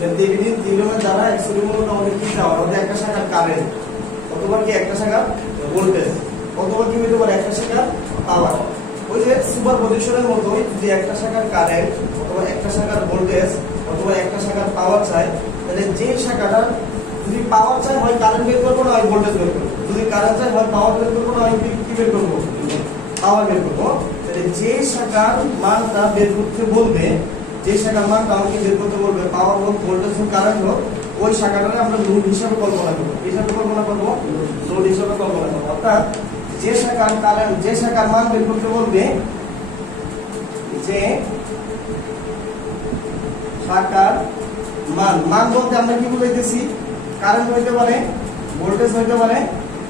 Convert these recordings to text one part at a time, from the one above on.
Thevenin থিওরেমের দ্বারা actually মূলত আমাদের কি চাওয়া আমাদের একটা শাখার কারেন্ট অথবা কি একটা শাখার ভোল্টেজ অথবা কি হতে পারে একটা শাখার পাওয়ার। ওই যে সুপারপজিশনের মতোই যদি একটা শাখার কারেন্ট অথবা একটা শাখার ভোল্টেজ অথবা একটা শাখার পাওয়ার চাই, তাহলে যে শাখাটা যদি পাওয়ার চাই হয় কারেন্ট বের করবো না হয় ভোল্টেজ বের করবো, যদি কারেন্ট চাই হয় পাওয়ার বের করবো না হয় কি বের করবো, পাওয়ার বের করবো। তাহলে যে শাখার মানটা বের করতে বলবে, যে শাখার মানটা আমাকে বের করতে বলবে পাওয়ার হোক ভোল্টেজ হোক কারেন্ট হোক, ওই শাখাটাকে আমরা লোড হিসাবে কল্পনা করবো। হিসাবে কল্পনা করবো, লোড হিসাবে কল্পনা করবো। অর্থাৎ যে শাখার কারেন্ট যে শাখার মান বের করতে বলবে, যে শাখার মান, মান বলতে আমরা কি বুঝাইতেছি, কারেন্ট হইতে পারে, ভোল্টেজ হইতে পারে,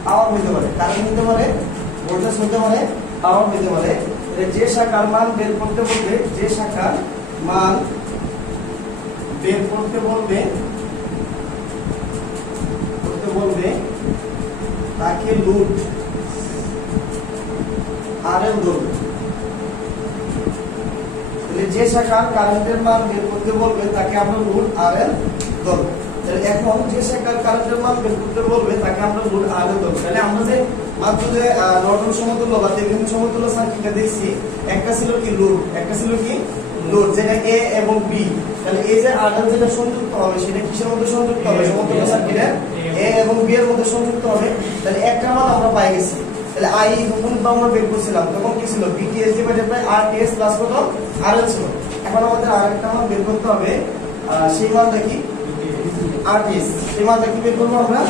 পাওয়ার হইতে পারে, কারেন্ট হইতে পারে, ভোল্টেজ হইতে পারে, পাওয়ার হইতে পারে। যে শাখার মান বের করতে বলবে, যে শাখার মান বের করতে বলবে তাকে লোড আরএল ধরবে। যে শাখার কারেন্টের মান বের করতে বলবে তাকে আমরা লোড আরএল ধরবো। তাহলে এখন যে শাখার কারেন্টের মান বের করতে বলবে তাকে আমরা লোড আরএল ধরবো। তাহলে আমরা যে মাত্র যে নর্টন সমতুল্য বা থেভেনিন সমতুল্য সার্কিটটা দেখছি, একটা ছিল কি লোড, একটা ছিল কি লোড, যেটা এ এবং বি। তাহলে এই যে আরএল যেটা সংযুক্ত হবে সেটা কিসের মধ্যে সংযুক্ত হবে, সমতুল্য সার্কিটের এ এবং বি এর মধ্যে সংযুক্ত হবে। তাহলে একটা মান আমরা পাই গেছি। তাহলে আই যখন আমরা বের করছিলাম তখন কি ছিল, BTS divided by RTS plus কত আরএল ছিল। এখন আমাদের আরেকটা মান বের করতে হবে, সেই মানটা কি আরটিএস। সেই মানটা কি বের করবো আমরা,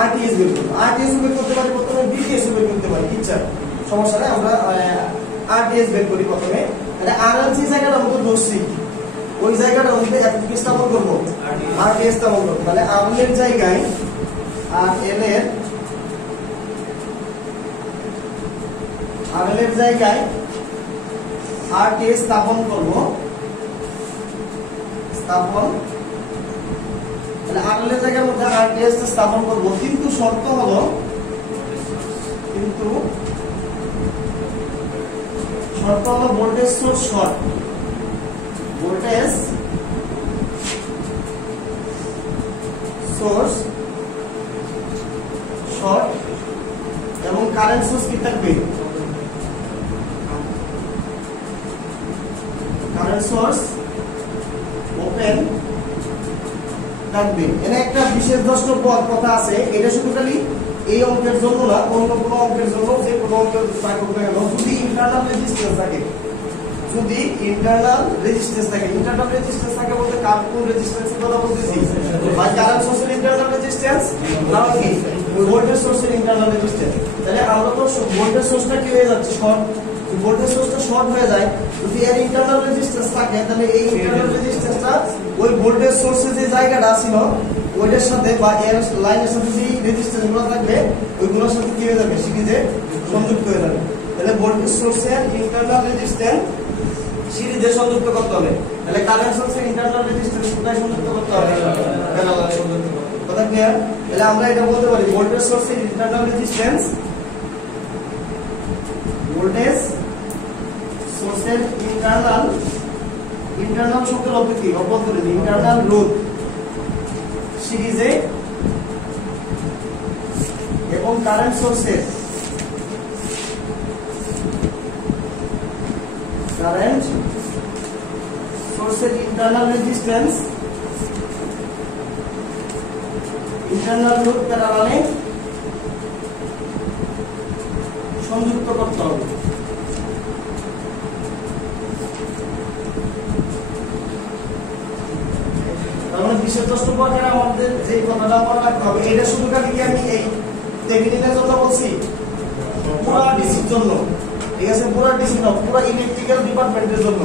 আরটিএস বের করবো। আরটিএস বের করতে পারি প্রথমে, বিটিএস বের করতে পারি, ইচ্ছা সমস্যা নাই, আমরা আরটিএস বের করি প্রথমে। তাহলে আরএল যে জায়গাটা আমাদের ধরছি ওই জায়গাটার মধ্যে কি স্থাপন করবো, আরটিএস স্থাপন করবো। তাহলে আরএল এর জায়গায় আরএল এর জায়গায় আরটিএস স্থাপন করবো, স্থাপন। তাহলে আরএল এর জায়গার মধ্যে আরটিএস স্থাপন করবো, কিন্তু শর্ত হলো, voltage source short, voltage source short এবং কারেন্ট সোর্স কি থাকবে, কারেন্ট সোর্স ওপেন থাকবে। এখানে একটা বিশেষ দ্রষ্টব্য কথা আছে, এটা শুধু খালি এই অঙ্কের জন্য না, অন্য কোনো অঙ্কের জন্য, যে কোনো অঙ্কের থাকুক না কেন, যদি ইন্টারনাল রেজিস্ট্যান্স থাকে, যদি ইন্টারনাল রেজিস্ট্যান্স থাকে, ইন্টারনাল রেজিস্ট্যান্স থাকে বলতে কোন রেজিস্ট্যান্সের কথা বলতেছি, বা কারেন্ট সোর্সের ইন্টারনাল রেজিস্ট্যান্স না কি ভোল্টেজ সোর্সের ইন্টারনাল রেজিস্ট্যান্স। তাহলে আমরা তো ভোল্টেজ সোর্সটা কি হয়ে যাচ্ছে, শর্ট, ভোল্টেজ সোর্সটা শর্ট হয়ে যায়। যদি এর ইন্টারনাল রেজিস্ট্যান্স থাকে তাহলে এই ইন্টারনাল রেজিস্ট্যান্সটা ওই ভোল্টেজ সোর্সের যে জায়গাটা ছিল ওইটার সাথে বা এর লাইনের সাথে যে রেজিস্ট্যান্স গুলো থাকবে ওইগুলোর সাথে কি হয়ে যাবে, সিরিজে সংযুক্ত হয়ে যাবে। তাহলে ভোল্টেজ সোর্সের ইন্টারনাল রেজিস্ট্যান্স সিরিজে সংযুক্ত করতে হবে। তাহলে কারেন্ট সোর্সের ইন্টারনাল রেজিস্ট্যান্স কোথায় সংযুক্ত করতে হবে, প্যারালাল সংযুক্ত করতে হবে। কথা ক্লিয়ার? তাহলে আমরা এটা বলতে পারি ভোল্টেজ সোর্সের ইন্টারনাল রেজিস্ট্যান্স, ভোল্টেজ সোর্সের ইন্টারনাল শব্দের অর্থ কি, অভ্যন্তরীণ, ইন্টারনাল রোধ সিরিজে এবং কারেন্ট সোর্সের ইন্টারনাল রেজিস্ট্যান্স, ইন্টারনাল রোধ প্যারালালে সংযুক্ত করতে হবে। তাহলে বিশেষ দ্রষ্টব্য আকারে আমাদের যে কথাটা মনে রাখতে হবে, এটা শুধু খালি কি আমি এই থেভেনিনের জন্য বলছি, পুরো ডিসির জন্য, ঠিক আছে, পুরো ডিসি না, পুরো ইলেকট্রিক্যাল ডিপার্টমেন্টের জন্য।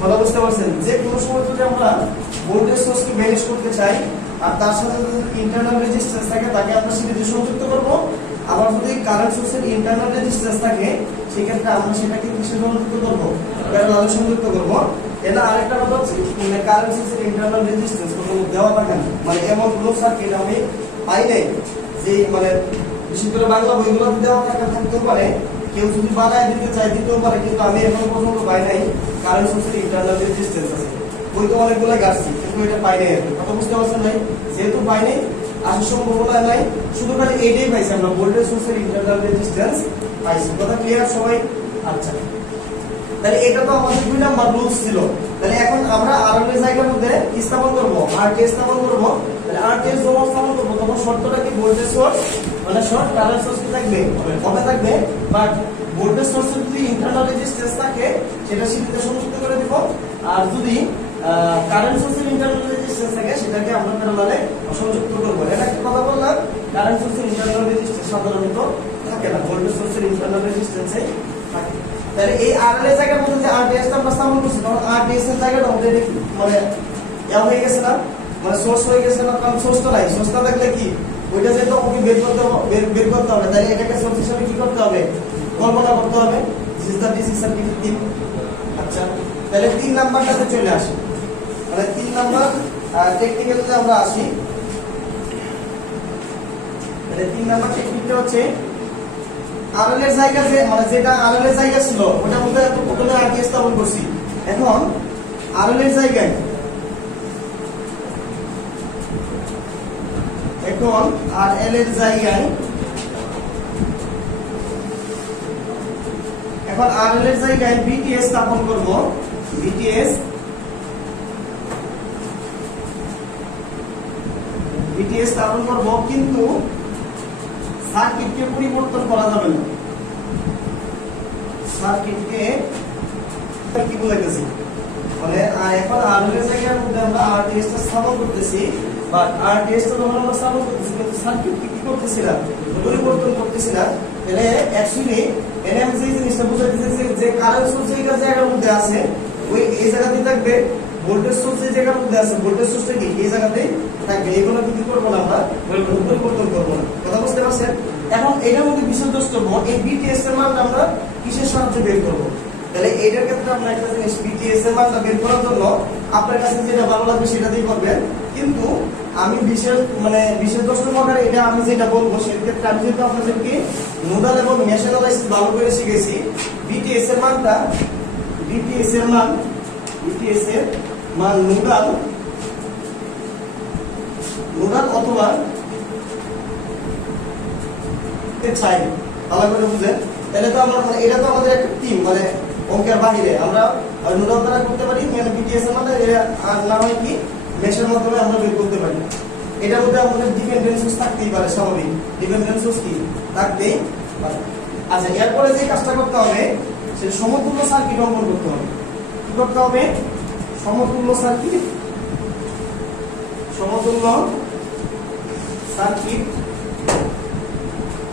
কথা বুঝতে পারছেন? যে কোনো সময় যদি আমরা ভোল্টেজ সোর্সকে ম্যানেজ করতে চাই আর তার সাথে যদি ইন্টারনাল রেজিস্ট্যান্স থাকে তাকে আমরা সিরিজে সংযুক্ত করব। আবার যদি কারেন্ট সোর্সের ইন্টারনাল রেজিস্ট্যান্স থাকে সেই ক্ষেত্রে আমরা সেটাকে কিসে সংযুক্ত করব, প্যারালালে সংযুক্ত করব। এটা আরেকটা কথা হচ্ছে কারেন্ট সোর্সের ইন্টারনাল রেজিস্ট্যান্স কোনো দেওয়া থাকে না, মানে এমন কোনো সার্কিট আমি পাই নাই যে, মানে বিশেষ করে বাংলা বইগুলো দেওয়া থাকতেও পারে, কেউ যদি বানায় দিতে চায় দিতেও পারে, কিন্তু আমি এখন পর্যন্ত পাই নাই কারেন্ট সোর্সের ইন্টারনাল রেজিস্ট্যান্স আছে। বই তো অনেকগুলো গাছছি। কিন্তু এটা পাই নাই আর কি। কথা বুঝতে পারছেন ভাই? যেহেতু পাই নাই, আসার সম্ভাবনা নাই, শুধু খালি এইটাই পাইছি আমরা, ভোল্টেজ সোর্সের ইন্টারনাল রেজিস্ট্যান্স পাইছি। কথা ক্লিয়ার সবাই? আচ্ছা, তাহলে এটা তো আমাদের 2 নাম্বার রুলস ছিল। তাহলে এখন আমরা আরএল এর জায়গার মধ্যে কি স্থাপন করব? আরটিএস স্থাপন করব। তাহলে আরটিএস যখন স্থাপন করব তখন শর্তটা কি? ভোল্টেজ সোর্স মানে শর্ট, কারেন্ট সোর্স কি থাকবে? হবে থাকবে। বাট ভোল্টেজ সোর্সের যদি ইন্টারনাল রেজিস্ট্যান্স থাকে সেটা সিরিজে সংযুক্ত করে দিব, আর যদি কারেন্ট সোর্সের ইন্টারনাল রেজিস্ট্যান্স থাকে সেটাকে আমরা প্যারালালে সংযুক্ত করব। এটা কি কথা বললাম? কারেন্ট সোর্সের ইন্টারনাল রেজিস্ট্যান্স সাধারণত থাকে না, ভোল্টেজ সোর্সের ইন্টারনাল রেজিস্ট্যান্সে থাকে। তাহলে এই আরএল এর জায়গার মধ্যে যে আরটিএস টা আমরা স্থাপন করছি, তখন আরটিএস এর জায়গাটা আমাদের মানে ইয়া হয়ে গেছে না, মানে সোর্স হয়ে গেছে না, কারণ সোর্স তো নাই। সোর্স না থাকলে কি ওইটা যে তো ওকে বের করতে হবে, তাই এটাকে সোর্স হিসেবে কি করতে হবে? কল্পনা করতে হবে। This is the DC circuit 3। আচ্ছা, তাহলে 3 নাম্বারটাতে চলে আসি। মানে 3 নাম্বার টেকনিক্যালিতে আমরা আসি। তাহলে 3 নাম্বার টেকনিকটা হচ্ছে আরএল এর জায়গা যে মানে যেটা আরএল এর জায়গা ছিল ওটার মধ্যে প্রথমে আরটিএস স্থাপন করছি। এখন আরএল এর জায়গায় বিটিএস স্থাপন করব। বিটিএস স্থাপন করব, কিন্তু সার্কিটকে পরিবর্তন করা যাবে না। সার্কিটকে কি বলে গেছি মানে এখন আরএল এর জায়গার মধ্যে আমরা আরটিএস টা স্থাপন করতেছি, বাট আরটিএস টা যখন আমরা স্থাপন করতেছি কিন্তু সার্কিটকে কি করতেছি না, পরিবর্তন করতেছি না। তাহলে অ্যাকচুয়ালি এনএম যে জিনিসটা বুঝাইতেছে যে কারেন্ট সোর্স এই জায়গার মধ্যে আছে ওই এই জায়গাতেই থাকবে, ভোল্টেজ সোর্স এই জায়গার মধ্যে আছে ভোল্টেজ সোর্সটা কি এই জায়গাতেই থাকবে। এগুলো কি করব না আমরা? পরিবর্তন করব না। কথা বুঝতে পারছেন? এখন এটার মধ্যে বিশেষ দ্রষ্টব্য এই বিটিএস এর মানটা আমরা কিসের সাহায্যে বের করব? তাহলে এটার ক্ষেত্রে আপনার একটা জিনিস, বিটিএস এর মানটা বের করার জন্য আপনার কাছে যেটা ভালো লাগবে সেটা দিয়ে করবেন, কিন্তু আমি বিশেষ দ্রষ্টব্য আকারে এটা আমি যেটা বলবো সেই ক্ষেত্রে আমি যেহেতু আপনাদেরকে নোডাল এবং মেশ অ্যানালাইসিস ভালো করে শিখেছি, বিটিএস এর মান নোডাল অথবা চাই ভালো করে বুঝেন। তাহলে তো আমরা এটা তো আমাদের একটা টিম, মানে অঙ্কের বাইরে আমরা নোডাল দ্বারা করতে পারি, মানে বিটিএস এর মধ্যে আর না হয় কি মেশের মাধ্যমে আমরা বের করতে পারি। এটার মধ্যে আমাদের ডিপেন্ডেন্ট সোর্স থাকতেই পারে, স্বাভাবিক ডিপেন্ডেন্ট সোর্স কি থাকতেই পারে। আচ্ছা, এরপরে যে কাজটা করতে হবে সে সমতুল্য সার্কিট অঙ্কন করতে হবে। কি করতে হবে? সমতুল্য সার্কিট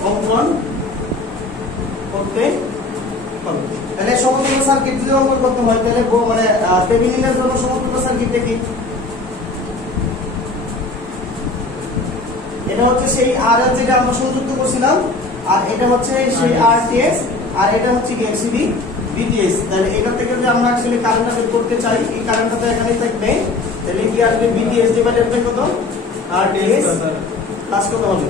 অঙ্কন করতে হবে। তাহলে সমতুল্য সার্কিট যদি অঙ্কন করতে হয় তাহলে মানে থেভেনিনের জন্য সমতুল্য সার্কিটটা কি? এটা হচ্ছে সেই আরএল যেটা আমরা সংযুক্ত করছিলাম, আর এটা হচ্ছে সেই আরটিএস, আর এটা হচ্ছে কি এমসিবি বিটিএস। তাহলে এটা থেকে যদি আমরা অ্যাকচুয়ালি কারেন্টটা বের করতে চাই, এই কারেন্টটা তো এখানেই থাকবে, তাহলে কি আসবে? বিটিএস ডিভাইডেড বাই কত? আরটিএস প্লাস কত হবে?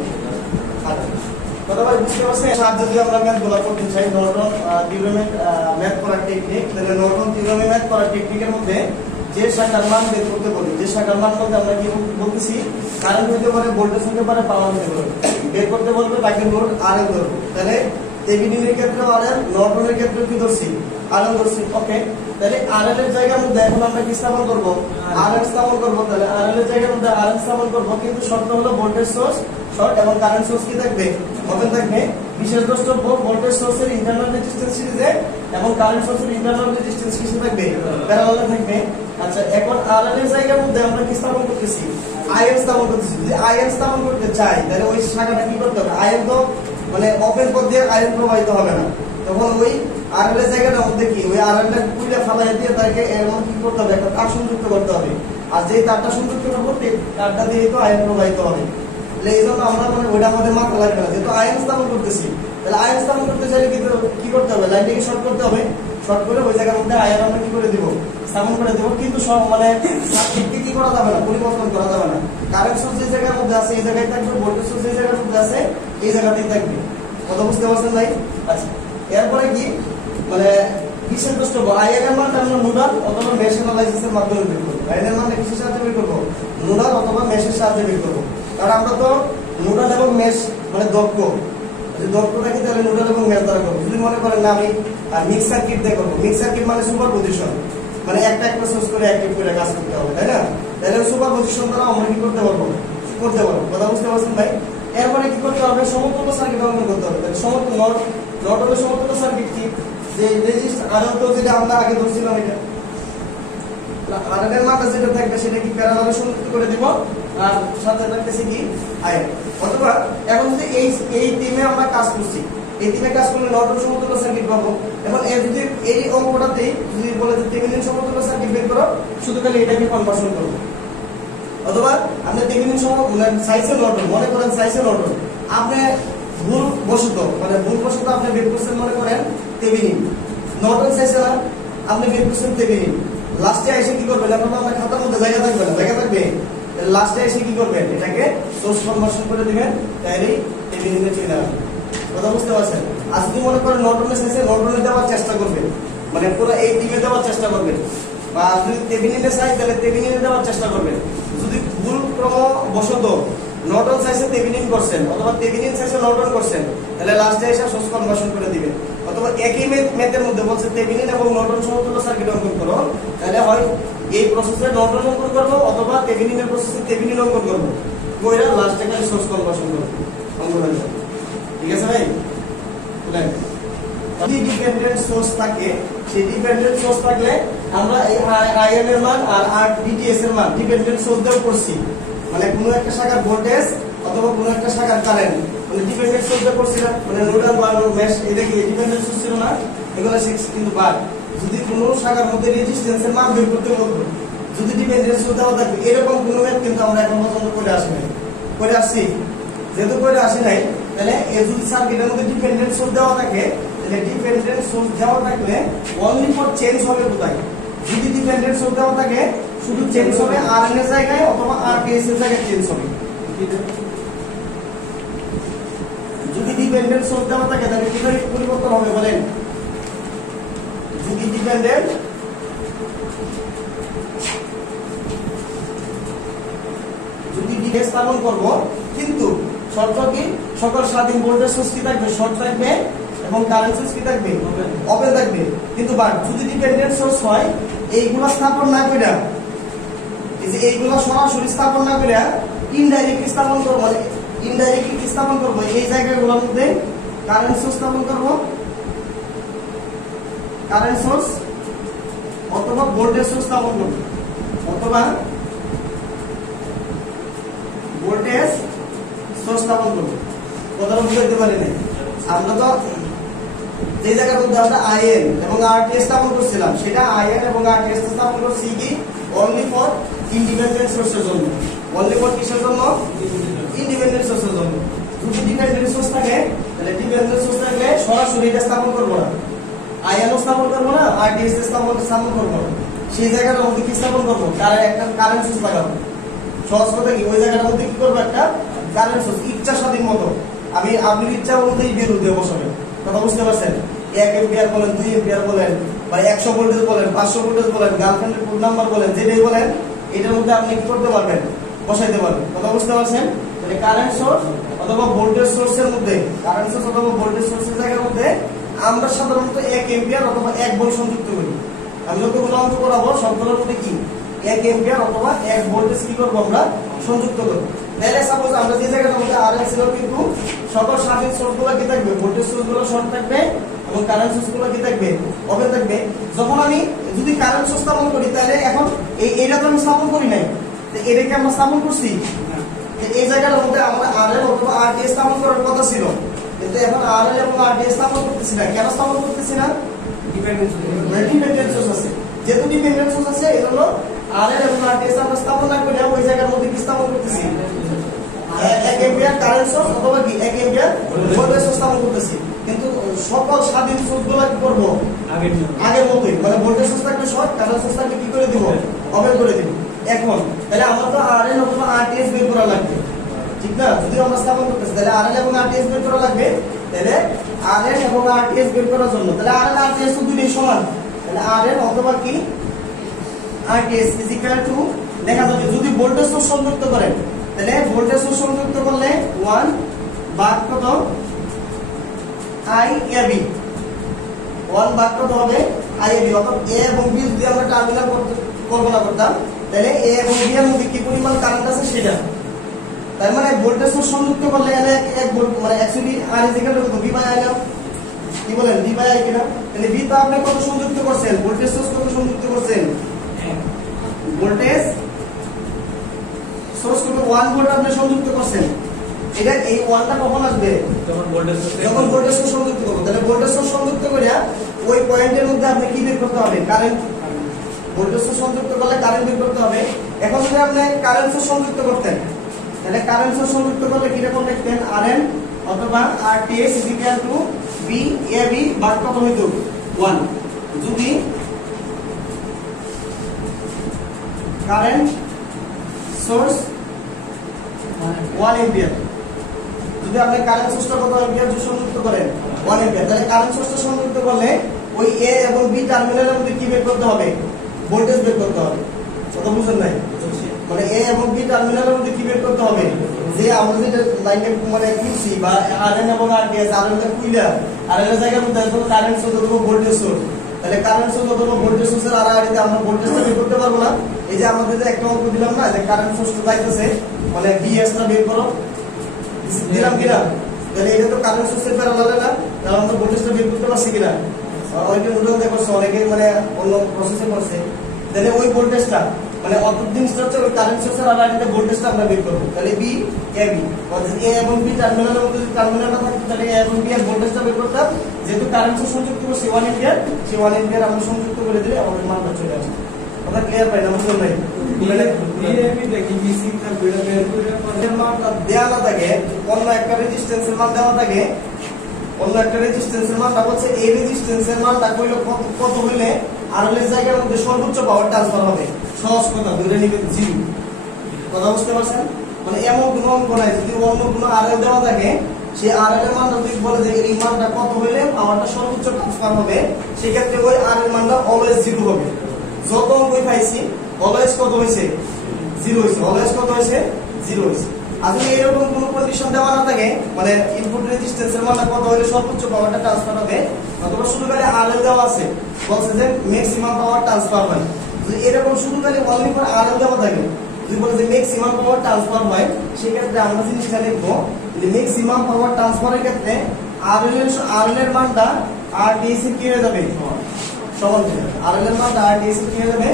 কথা ভাই বুঝতে পারছেন? সাহায্যে যদি আমরা ম্যাথগুলো করতে চাই, নর্টন থিওরেমের ম্যাথ করার টেকনিক, তাহলে নর্টন থিওরেমের ম্যাথ করার টেকনিকের মধ্যে যে শাখার মান বের করতে বলি, যে শাখার মান বলতে আমরা কি বলতেছি? কারেন্ট হতে পারে, ভোল্টেজ হতে পারে, পাওয়ার হতে পারে, বের করতে বলবে বাকি লোড আরএল ধরবো। তাহলে থেভেনিনের ক্ষেত্রে আরএল, নর্টনের ক্ষেত্রে কি ধরছি? আরএল ধরছি। ওকে, তাহলে আরএল এর জায়গার মধ্যে এখন আমরা কি স্থাপন করব? আরএল স্থাপন করব। তাহলে আরএল এর জায়গার মধ্যে আরএল স্থাপন করব, কিন্তু শর্ত হলো ভোল্টেজ সোর্স শর্ট এবং কারেন্ট সোর্স কি থাকবে? ওপেন থাকবে। বিশেষ দ্রষ্টব্য, ভোল্টেজ সোর্সের ইন্টারনাল রেজিস্ট্যান্স সিরিজে এবং কারেন্ট সোর্সের ইন্টারনাল রেজিস্ট্যান্স কিসে থাকবে? প্যারালালে থাকবে। আচ্ছা, এখন আরএল এর জায়গার মধ্যে আমরা কি স্থাপন করতেছি? আইএন স্থাপন করতেছি। যদি আইএন স্থাপন করতে চাই তাহলে ওই শাখাটা কি করতে হবে? আইএন তো মানে ওপেন পথ দিয়ে আইএন প্রবাহিত হবে না, তখন ওই আরএল এর জায়গাটার মধ্যে কি ওই আরএলটা কুইলা ফালাই দিয়ে তাকে এমন কি করতে হবে? একটা তার সংযুক্ত করতে হবে, আর যেই তারটা সংযুক্ত করবো তারটা দিয়ে তো আইএন প্রবাহিত হবে। তাহলে এই জন্য আমরা মানে ওইটা আমাদের মাথা লাগবে না, যেহেতু আইএন স্থাপন করতেছি। তাহলে আইএন স্থাপন করতে চাইলে কিন্তু কি করতে হবে? লাইনটাকে শর্ট করতে হবে। শর্ট করে ওই জায়গার মধ্যে আইএন আমরা কি করে দিব? স্থাপন করে দেবো। কিন্তু সব মানে সার্কিটকে কি করা যাবে না? পরিবর্তন করা যাবে না। কারেন্ট সোর্স যে জায়গার মধ্যে আছে এই জায়গায় থাকবে, ভোল্টেজ সোর্স যে জায়গার মধ্যে আছে এই জায়গাতেই থাকবে। কথা বুঝতে পারছেন ভাই? আচ্ছা, এরপরে কি মানে কিসের কষ্ট হবে আইএন এর মান আমরা নোডাল অথবা মেশ অ্যানালাইসিসের মাধ্যমে বের করব আইএন এর মান কিসের সাহায্যে বের করব নোডাল অথবা মেশের সাহায্যে বের করব কারণ আমরা তো নোডাল এবং মেশ মানে দক্ষ যদি দক্ষ থাকি তাহলে নোডাল এবং মেশ দ্বারা করব যদি মনে করেন না আমি মিক্স সার্কিট দিয়ে করব মিক্স সার্কিট মানে সুপারপজিশন মানে একটা সোর্স করে অ্যাক্টিভ করে কাজ করতে হবে তাই না তাহলে সুপারপজিশন দ্বারা আমরা কি করতে পারবো কথা বুঝতে পারছেন ভাই এরপরে কি করতে হবে সমতুল্য সার্কিট অঙ্কন করতে হবে তাহলে সমতুল্য নর্টনের সমতুল্য সার্কিট কি যে রেজিস্টার আরএল যেটা আমরা আগে ধরছিলাম এটা আরএল এর মানটা যেটা থাকবে সেটা কি প্যারালালে সংযুক্ত করে দিব আর সাথে থাকতেছে কি আইএন অথবা এখন যদি এই টিমে আমরা কাজ করছি এই টিমে কাজ করলে নর্টন সমতুল্য সার্কিট পাবো এবং এর যদি এই অঙ্কটাতে যদি বলে যে থেভেনিন সমতুল্য সার্কিট বের করো শুধু খালি এটাকে কনভার্সন করব অথবা আপনি থেভেনিন মানে সাইজে নর্টন মনে করেন সাইজে নর্টন আপনি ভুলবশত আপনি বের করছেন মনে করেন থেভেনিন নর্টন সাইজে না আপনি বের করছেন থেভেনিন লাস্টে এসে কি করবেন আপনার খাতার মধ্যে জায়গা থাকবে লাস্টে এসে কি করবেন এটাকে সোর্স কনভার্সন করে দিবেন তাইলেই থেভেনিনে চলে আসবে কথা বুঝতে পারছেন আর যদি মনে করেন নর্টনের সাইজে নর্টনে দেওয়ার চেষ্টা করবেন মানে পুরো এই টিমে দেওয়ার চেষ্টা করবেন বা যদি থেভেনিনে সাইজ তাহলে থেভেনিনে দেওয়ার চেষ্টা করবেন যদি ভুল ক্রমবশত নর্টন সাইজে থেভেনিন করছেন অথবা থেভেনিন সাইজে নর্টন করছেন তাহলে লাস্টে এসে সোর্স কনভার্সন করে দিবেন অথবা একই মেথডের মধ্যে বলছে থেভেনিন এবং নর্টন সমতুল্য সার্কিট অঙ্কন করো তাহলে হয় এই প্রসেসে নর্টন অঙ্কন করব অথবা থেভেনিনের প্রসেসে থেভেনিন অঙ্কন করব কইরা লাস্টে খালি সোর্স কনভার্সন করব অঙ্কন হয়ে যাবে ঠিক আছে ভাই বুঝলেন যদি ডিপেন্ডেন্ট সোর্স থাকে সেই ডিপেন্ডেন্ট সোর্স থাকলে আমরা এই আইএন এর মান আর আরডিটিএস এর মান ডিপেন্ডেন্ট সোর্স দিয়ে করছি মানে কোনো একটা শাখার ভোল্টেজ অথবা কোনো একটা শাখার কারেন্ট মানে ডিপেন্ডেন্ট সোর্স দিয়ে করছি না মানে নোডাল বা মেশ এটা কি ডিপেন্ডেন্ট সোর্স ছিল না এগুলো 6 কিন্তু বাদ যদি কোনো শাখার মধ্যে রেজিস্ট্যান্স এর মান বের করতে বলবো যদি ডিপেন্ডেন্ট সোর্স দেওয়া থাকে এরকম কোনো ম্যাথ কিন্তু আমরা এখন পর্যন্ত করে আসি নাই করে আসছি যেহেতু করে আসি নাই তাহলে এই যদি সার্কিটের মধ্যে ডিপেন্ডেন্ট সোর্স দেওয়া থাকে তাহলে ডিপেন্ডেন্ট সোর্স দেওয়া থাকলে অনলি ফর চেঞ্জ হবে কোথায় যদি ডিপেন্ডেন্ট সোর্স দেওয়া থাকে শুধু চেঞ্জ হবে আরএন এর জায়গায় অথবা আরটিএস এর জায়গায় চেঞ্জ হবে যদি ডিপেন্ডেন্ট সোর্স দেওয়া থাকে তাহলে কিভাবে পরিবর্তন হবে বলেন যদি ডিপেন্ডেন্ট স্থাপন করব কিন্তু শর্ত কি সকল স্বাধীন ভোল্টেজ সোর্স কি থাকবে শর্ট থাকবে এবং কারেন্ট সোর্স কি থাকবে ওপেন থাকবে কিন্তু বাট যদি ডিপেন্ডেন্ট সোর্স হয় এইগুলা স্থাপন না কইরা এই যে এইগুলা সরাসরি স্থাপন না কইরা ইনডাইরেক্টলি স্থাপন করব মানে ইনডাইরেক্টলি স্থাপন করব এই জায়গাগুলোর মধ্যে কারেন্ট সোর্স স্থাপন করব কারেন্ট সোর্স অথবা ভোল্টেজ সোর্স স্থাপন করব অথবা ভোল্টেজ সোর্স স্থাপন করব কথাটা বুঝতে পারি না আমরা তো যে জায়গার মধ্যে আমরা আইএন এবং আরটিএস স্থাপন করছিলাম সেটা আইএন এবং আরটিএস স্থাপন করছি কি অনলি ফর ইন্ডিপেন্ডেন্ট সোর্সের জন্য অনলি ফর কিসের জন্য ইন্ডিপেন্ডেন্ট সোর্সের জন্য যদি ডিপেন্ডেন্ট সোর্স থাকে তাহলে ডিপেন্ডেন্ট সোর্স থাকলে সরাসরি এটা স্থাপন করব না আইএনও স্থাপন করব না আরটিএস স্থাপন করব না সেই জায়গাটার মধ্যে কি স্থাপন করব একটা কারেন্ট সোর্স লাগাবো সহজ কথা কি ওই জায়গাটার মধ্যে কি করব একটা কারেন্ট সোর্স ইচ্ছা স্বাধীন মতো আমি আপনার ইচ্ছা অনুযায়ী বের হতে বসাবেন কথা বুঝতে পারছেন 1 এম্পিয়ার বলেন 2 এম্পিয়ার বলেন বা 100 ভোল্টেজ বলেন 500 ভোল্টেজ বলেন গার্লফ্রেন্ডের কোড নাম্বার বলেন যেটাই বলেন এটার মধ্যে আপনি কি করতে পারবেন বসাইতে পারবেন কথা বুঝতে পারছেন মানে কারেন্ট সোর্স অথবা ভোল্টেজ সোর্সের মধ্যে কারেন্ট সোর্স অথবা ভোল্টেজ সোর্সের জায়গার মধ্যে আমরা সাধারণত 1 এম্পিয়ার অথবা 1 ভোল্ট সংযুক্ত করি আমি যতগুলো অঙ্ক করাবো সবগুলোর মধ্যে কি 1 এম্পিয়ার অথবা 1 ভোল্টেজ কি করব আমরা সংযুক্ত করব তাহলে সাপোজ আমরা যে জায়গাটার মধ্যে আরএল ছিল কিন্তু সকল স্বাধীন সোর্সগুলো কি থাকবে ভোল্টেজ সোর্সগুলো শর্ট থাকবে এবং কারেন্ট সোর্সগুলো কি থাকবে ওপেন থাকবে যখন আমি যদি কারেন্ট সোর্স স্থাপন করি তাহলে এখন এইটা তো আমি স্থাপন করি নাই তো এটাকে আমরা স্থাপন করছি এই জায়গাটার মধ্যে আমরা আরএল অথবা আরটিএস স্থাপন করার কথা ছিল কিন্তু এখন আরএল এবং আরটিএস স্থাপন করতেছি না কেন স্থাপন করতেছি না ডিপেন্ডেন্ট সোর্স আছে যেহেতু ডিপেন্ডেন্ট সোর্স আছে এজন্য আরএল এবং আরটিএস আমরা স্থাপন না করে ওই জায়গার মধ্যে কি স্থাপন করতেছি 1 এম্পিয়ার কারেন্ট সোর্স অথবা কি 1 এম্পিয়ার ভোল্টেজ সোর্স স্থাপন করতেছি কিন্তু সকল স্বাধীন সোর্সগুলো কি করব আগের মতই মানে ভোল্টেজ সোর্স থাকলে শর্ট কারেন্ট সোর্স থাকলে কি করে দিব ওপেন করে দিব এখন তাহলে আমরা তো আরএল অথবা আরটিএস বের করা লাগবে ঠিক না যদি আমরা স্থাপন করতেছি তাহলে আরএল এবং আরটিএস বের করা লাগবে তাহলে আরএল এবং আরটিএস বের করার জন্য তাহলে আরএল আরটিএস তো দুটোই সমান তাহলে Rn অথবা কি Rts ইজ ইকুয়াল টু দেখা যাবে যদি ভোল্টেজ সোর্স সংযুক্ত করেন তাহলে ভোল্টেজ সোর্স সংযুক্ত করলে 1 ভাগ কত IAB 1 ভাগ কত হবে IAB অর্থাৎ A এবং B যদি আমরা টার্মিনাল কল্পনা করতাম তাহলে A এবং B এর মধ্যে কি পরিমাণ কারেন্ট আছে সেটা তার মানে ভোল্টেজ সোর্স সংযুক্ত করলে এখানে 1 ভোল্ট মানে actually R is equal to V by I now কি বলেন V বাই I কিনা তাহলে V তো আপনি কত সংযুক্ত করছেন ভোল্টেজ সোর্স কত সংযুক্ত করছেন ভোল্টেজ সোর্স কত 1 ভোল্ট আপনি সংযুক্ত করছেন এটা এই 1টা কখন আসবে যখন ভোল্টেজ সোর্স সংযুক্ত করব তাহলে ভোল্টেজ সোর্স সংযুক্ত করিয়া ওই পয়েন্টের মধ্যে আপনি কি বের করতে হবে কারেন্ট ভোল্টেজ সোর্স সংযুক্ত করলে কারেন্ট বের করতে হবে এখন যদি আপনি কারেন্ট সোর্স সংযুক্ত করতেন তাহলে কারেন্ট সোর্স সংযুক্ত করলে কি রকম লিখতেন Rn অথবা Rts VAB ভাগ কত হইতো 1 যদি কারেন্ট সোর্স 1 এম্পিয়ার যদি আপনি কারেন্ট সোর্সটা কত এম্পিয়ার সংযুক্ত করেন 1 এম্পিয়ার তাহলে কারেন্ট সোর্সটা সংযুক্ত করলে ওই A এবং B টার্মিনালের মধ্যে কি বের করতে হবে ভোল্টেজ বের করতে হবে কথা বুঝেন নাই মানে A এবং B টার্মিনালের মধ্যে কি বের করতে হবে যে আমরা যেটা লাইনে মানে কিনছি বা Rn এবং Rts Rn এর কুইলা Rn এর জায়গার মধ্যে দেখো কারেন্ট সোর্স অথবা ভোল্টেজ সোর্স তাহলে কারেন্ট সোর্স অথবা ভোল্টেজ সোর্সের আড়াআড়িতে আমরা ভোল্টেজটা বের করতে পারবো না এই যে আমাদের যে একটা অঙ্ক দিলাম না যে কারেন্ট সোর্সটা যাইতেছে মানে VS টা বের করো দিলাম কিনা তাহলে এটা তো কারেন্ট সোর্সের প্যারালালে না তাহলে আমরা ভোল্টেজটা বের করতে পারছি কিনা অনেকে উদাহরণ দেখছো অনেকে মানে অন্য প্রসেসে করছে তাহলে ওই ভোল্টেজটা মানে অত জিনিসটা হচ্ছে ওই কারেন্ট সোর্সের আড়াআড়িতে ভোল্টেজটা আমরা বের করব তাহলে B AB অর্থাৎ A এবং B টার্মিনালের মধ্যে যদি টার্মিনালটা থাকতো তাহলে A এবং B এর ভোল্টেজটা বের করতাম যেহেতু কারেন্ট সোর্স সংযুক্ত করছি 1 এম্পিয়ার সেই 1 এম্পিয়ার আমরা সংযুক্ত করে দিলে আমাদের মানটা চলে আসবে কথা ক্লিয়ার পাই না বুঝলেন নাই মানে AB দেখি BC টা বের করে এর মানটা দেয়া না থাকে অন্য একটা রেজিস্ট্যান্সের মান দেওয়া থাকে অন্য একটা রেজিস্ট্যান্সের মানটা বলছে এই রেজিস্ট্যান্সের মানটা কইলো কত হইলে RL এর জায়গার মধ্যে সর্বোচ্চ পাওয়ার ট্রান্সফার হবে সহজ কথা ধরে নিবেন 0 কথা বুঝতে পারছেন মানে এমন কোন অঙ্ক নাই যদি অন্য কোনো RL দেওয়া থাকে সেই RL এর মানটা যদি বলে যে এই মানটা কত হইলে পাওয়ারটা সর্বোচ্চ ট্রান্সফার হবে সেই ক্ষেত্রে ওই RL মানটা অলওয়েজ 0 হবে যত অঙ্কই পাইছি অলওয়েজ কত হইছে 0 হইছে অলওয়েজ কত হইছে 0 হইছে আর যদি এরকম কোনো কন্ডিশন দেওয়া না থাকে মানে ইনপুট রেজিস্ট্যান্সের মানটা কত হইলে সর্বোচ্চ পাওয়ারটা ট্রান্সফার হবে অথবা শুধু করে RL দেওয়া আছে বলছে যে ম্যাক্সিমাম পাওয়ার ট্রান্সফার হয় যদি এরকম শুধু খালি অনলি ফর RL দেওয়া থাকে যদি বলে যে ম্যাক্সিমাম পাওয়ার ট্রান্সফার হয় সেই ক্ষেত্রে আমরা জিনিসটা লিখবো যে ম্যাক্সিমাম পাওয়ার ট্রান্সফারের ক্ষেত্রে RL এর মানটা Rts এর কি হয়ে যাবে সমান হবে RL এর মানটা Rts এর কি হয়ে যাবে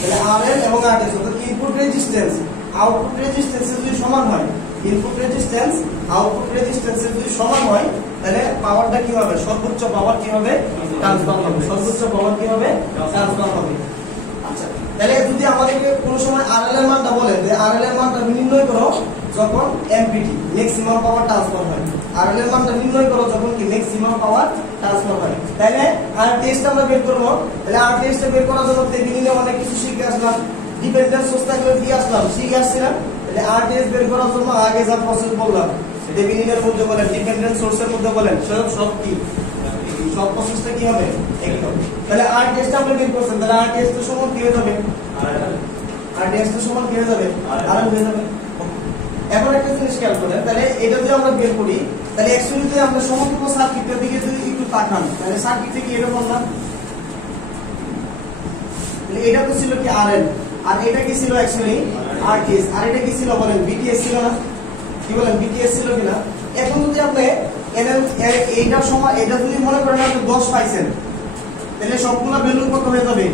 তাহলে RL এবং Rts অর্থাৎ ইনপুট রেজিস্ট্যান্স আউটপুট রেজিস্ট্যান্স যদি সমান হয় ইনপুট রেজিস্ট্যান্স আউটপুট রেজিস্ট্যান্স যদি সমান হয় তাহলে পাওয়ারটা কি হবে সর্বোচ্চ পাওয়ার কি হবে ট্রান্সফার হবে সর্বোচ্চ পাওয়ার কি হবে ট্রান্সফার হবে আচ্ছা তাহলে যদি আমাদেরকে কোন সময় RL এর মানটা বলেন যে RL এর মানটা নির্ণয় করো যখন এমপিটি ম্যাক্সিমাম পাওয়ার ট্রান্সফার হয় RL এর মানটা নির্ণয় করো যখন কি ম্যাক্সিমাম পাওয়ার ট্রান্সফার হয় তাহলে Rts টা আমরা বের করব তাহলে Rts টা বের করার জন্য থেভেনিনে অনেক কিছু শিখে আসলাম ডিপেন্ডেন্ট সোর্স থাকলে দিয়ে আসলাম শিখে আসছি না তাহলে Rts বের করার জন্য আগে যা প্রসেস বললাম থেভেনিনের মধ্যে বলেন ডিপেন্ডেন্ট সোর্সের মধ্যে বলেন সব কি সব প্রসেসটা কি হবে একই হবে তাহলে Rts টা আমরা বের করছেন তাহলে Rts টা সমান কি হয়ে যাবে Rts টা সমান কি হয়ে যাবে RL হয়ে যাবে এখন একটা জিনিস খেয়াল করেন তাহলে এটা যদি আমরা বের করি তাহলে অ্যাকচুয়ালি যদি আমরা সমতুল্য সার্কিটের দিকে যদি একটু তাকান তাহলে সার্কিটে কি এরকম না তাহলে এটা তো ছিল কি RL আর এটা কি ছিল অ্যাকচুয়ালি Rts আর এটা কি ছিল বলেন BTS ছিল না কি বলেন BTS ছিল কিনা এখন যদি আপনি এইটা সময় এটা যদি মনে করেন আপনি 10 পাইছেন তাহলে সবগুলা ভ্যালু কত হয়ে যাবে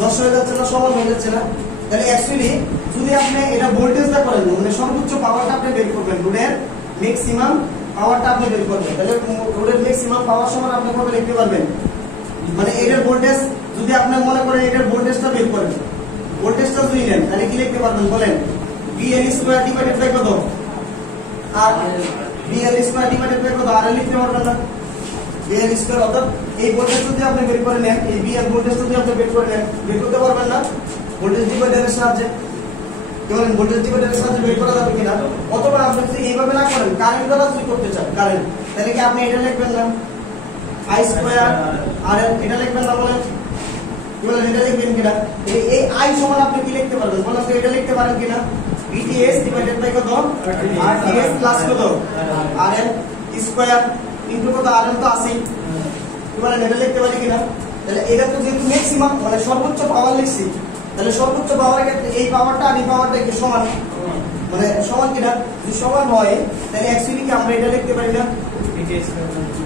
10 হয়ে যাচ্ছে না সমান হয়ে যাচ্ছে না তাহলে অ্যাকচুয়ালি যদি আপনি এটা ভোল্টেজটা করেন মানে সর্বোচ্চ পাওয়ারটা আপনি বের করবেন লোডের ম্যাক্সিমাম পাওয়ারটা আপনি বের করবেন তাহলে লোডের ম্যাক্সিমাম পাওয়ার সমান আপনি কত লিখতে পারবেন মানে এটার ভোল্টেজ যদি আপনি মনে করেন এটার ভোল্টেজটা বের করেন ভোল্টেজটা যদি নেন তাহলে কি লিখতে পারবেন বলেন VL² ডিভাইডেড বাই কত আর VL² ডিভাইডেড বাই কত RL লিখতে পারবেন না VL² অর্থাৎ এই ভোল্টেজ যদি আপনি বের করে নেন এই VL ভোল্টেজ যদি আপনি বের করে নেন বের করতে পারবেন না ভোল্টেজ ডিভাইডারের সাহায্যে কি বলেন ভোল্টেজ ডিভাইডারের সাহায্যে বের করা যাবে কিনা অথবা আপনি যদি এইভাবে না করেন কারেন্ট দ্বারা যদি করতে চান কারেন্ট তাহলে কি আপনি এটা লিখবেন না I² আর এটা লিখবেন না বলেন কি বলেন এটা লিখবেন কিনা এই I সমান আপনি কি লিখতে পারবেন বলেন তো এটা লিখতে পারেন কিনা VTS ডিভাইডেড বাই কত RTS প্লাস কত RL স্কয়ার ইনটু কত RL তো আছে কি বলেন এটা লিখতে পারি কিনা তাহলে এটা তো যেহেতু ম্যাক্সিমাম মানে সর্বোচ্চ পাওয়ার লিখছি তাহলে সর্বোচ্চ পাওয়ারের ক্ষেত্রে এই পাওয়ারটা আর এই পাওয়ারটা কি সমান মানে সমান কিনা যদি সমান হয় তাহলে অ্যাকচুয়ালি কি আমরা এটা লিখতে পারি না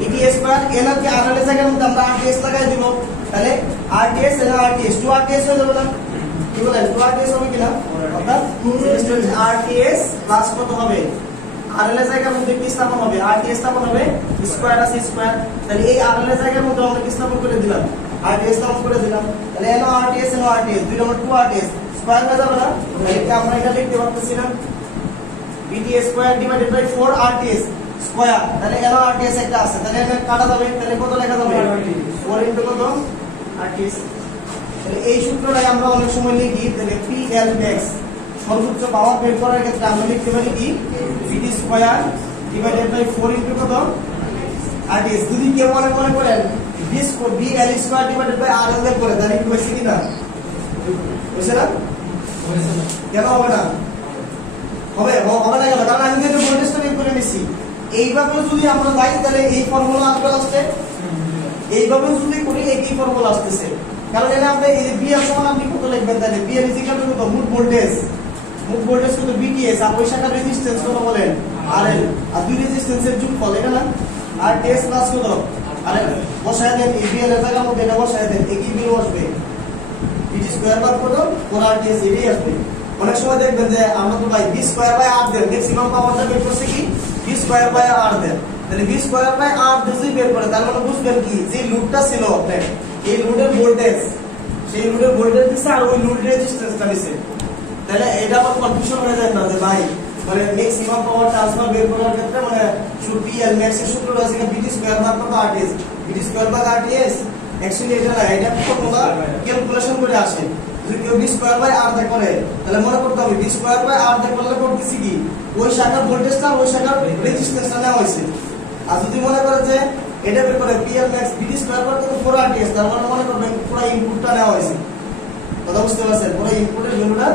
VTS স্কয়ার এর কি RL এর জায়গায় আমরা RTS লাগাই দিব তাহলে RTS এর RTS 2RTS হয়ে যাবে না কি বলেন 2RTS হবে কিনা অর্থাৎ RTS প্লাস কত হবে RL এর জায়গার মধ্যে কি স্থাপন হবে RTS স্থাপন হবে স্কয়ার আছে স্কয়ার তাহলে এই RL এর জায়গার মধ্যে আমরা কি স্থাপন করে দিলাম RTS স্থাপন করে দিলাম তাহলে এনো RTS দুই নম্বর 2RTS স্কয়ার হয়ে যাবে না তাহলে কি আমরা এটা লিখতে পারতেছি না VTS square divided by 4RTS square তাহলে এনো RTS একটা আছে তাহলে এটা কাটা যাবে তাহলে কত লেখা যাবে 4 ইনটু কত RTS তাহলে এই সূত্রটাই আমরা অনেক সময় লিখি তাহলে PLmax সর্বোচ্চ পাওয়ার বের করার ক্ষেত্রে আমরা লিখতে পারি কি VT square divided by 4 into কত RTS যদি কেউ মনে করেন BL square divided by RL বের করে তাহলে কি হইছে কি না হইছে না কেন হবে না হবে না কেন কারণ আমি যেটা ভোল্টেজটা বের করে নিছি এইভাবে যদি আমরা যাই তাহলে এই ফর্মুলা আসবে লাস্টে এইভাবে যদি করি একই ফর্মুলা আসতেছে কারণ এখানে আপনি এই যে BL সমান আপনি কত লিখবেন তাহলে BL কত মোট ভোল্টেজ কত VTS আর ওই শাখার রেজিস্ট্যান্স কত বলেন RL আর দুই রেজিস্ট্যান্সের যোগফল এটা না RTS প্লাস কত RL বসায় দেন এই BL এর জায়গার মধ্যে এটা বসায় দেন একই বিল আসবে VT স্কয়ার বাদ কত 4RTS এটাই আসবে অনেক সময় দেখবেন যে আমরা তো ভাই V square by R then maximum পাওয়ারটা বের করছে কি V square by R then তাহলে V স্কয়ার বাই R যদি বের করে তার মানে বুঝবেন কি যে লুপটা ছিল আপনার এই লোডের ভোল্টেজ সেই লোডের ভোল্টেজ দিছে আর ওই লোড রেজিস্ট্যান্সটা দিছে তাহলে এটা আবার কনফিউশন হয়ে যায় না যে ভাই মানে ম্যাক্সিমাম পাওয়ার ট্রান্সফার বের করার ক্ষেত্রে মানে PL max এর সূত্রটা আছে VT স্কয়ার ভাগ কত RTS VT স্কয়ার ভাগ RTS অ্যাকচুয়ালি এটা না এটা ফর্মুলা ক্যালকুলেশন করে আসে যদি কেউ V স্কয়ার বাই R দে করে তাহলে মনে করতে হবে V স্কয়ার বাই R দে করলে করতেছি কি ওই শাখার ভোল্টেজটা ওই শাখার রেজিস্ট্যান্সটা নেওয়া হয়েছে আর যদি মনে করে যে এটা বের করে PLmax VT স্কয়ার বাই কত 4RTS তার মানে মনে করবেন পুরো ইনপুটটা নেওয়া হয়েছে কথা বুঝতে পারছেন পুরো ইনপুটের ভ্যালুটা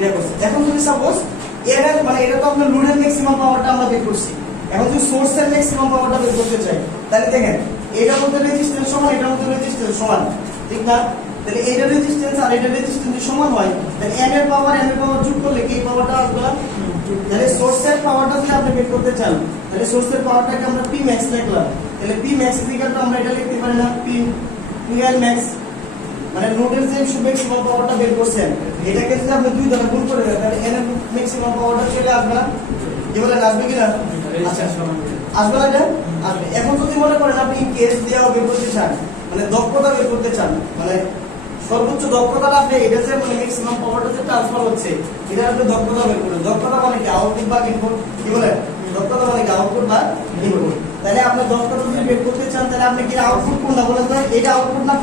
নেওয়া হয়েছে এখন যদি সাপোজ এর মানে এটা তো আমরা লোডের ম্যাক্সিমাম পাওয়ারটা আমরা বের করছি এখন যদি সোর্সের ম্যাক্সিমাম পাওয়ারটা বের করতে চাই তাহলে দেখেন এটার মধ্যে রেজিস্ট্যান্স সমান এটার মধ্যে রেজিস্ট্যান্স সমান ঠিক না তাহলে এইটার রেজিস্ট্যান্স আর এটার রেজিস্ট্যান্স সমান হয় তাহলে n এর পাওয়ার যোগ করলে কি পাওয়ারটা আসবে না তাহলে সোর্সের পাওয়ারটা যদি আপনি বের করতে চান তাহলে সোর্সের পাওয়ারটাকে আমরা Pmax লিখলাম তাহলে Pmax ইকুয়াল টু আমরা এটা লিখতে পারি না PLmax মানে লোডের যে ম্যাক্সিমাম পাওয়ারটা বের করছেন এটাকে যদি আপনি দুই দ্বারা গুণ করে দেন তাহলে n এর ম্যাক্সিমাম পাওয়ারটা চলে আসবে না কি বলেন আসবে কি না আচ্ছা আসবে না এটা আসবে এখন যদি মনে করেন আপনি কেস দিয়েও বের করতে চান মানে দক্ষতা বের করতে চান মানে সর্বোচ্চ দক্ষতাটা আপনি এটা যে মানে ম্যাক্সিমাম পাওয়ারটা যে ট্রান্সফার হচ্ছে এটা আপনি দক্ষতা বের করুন দক্ষতা মানে কি আউটপুট বা ইনপুট কি বলেন দক্ষতা মানে কি আউটপুট বা ইনপুট তাহলে আপনি দক্ষতা যদি বের করতে চান তাহলে আপনি কি আউটপুট কোনটা বলেন তো এটা আউটপুট না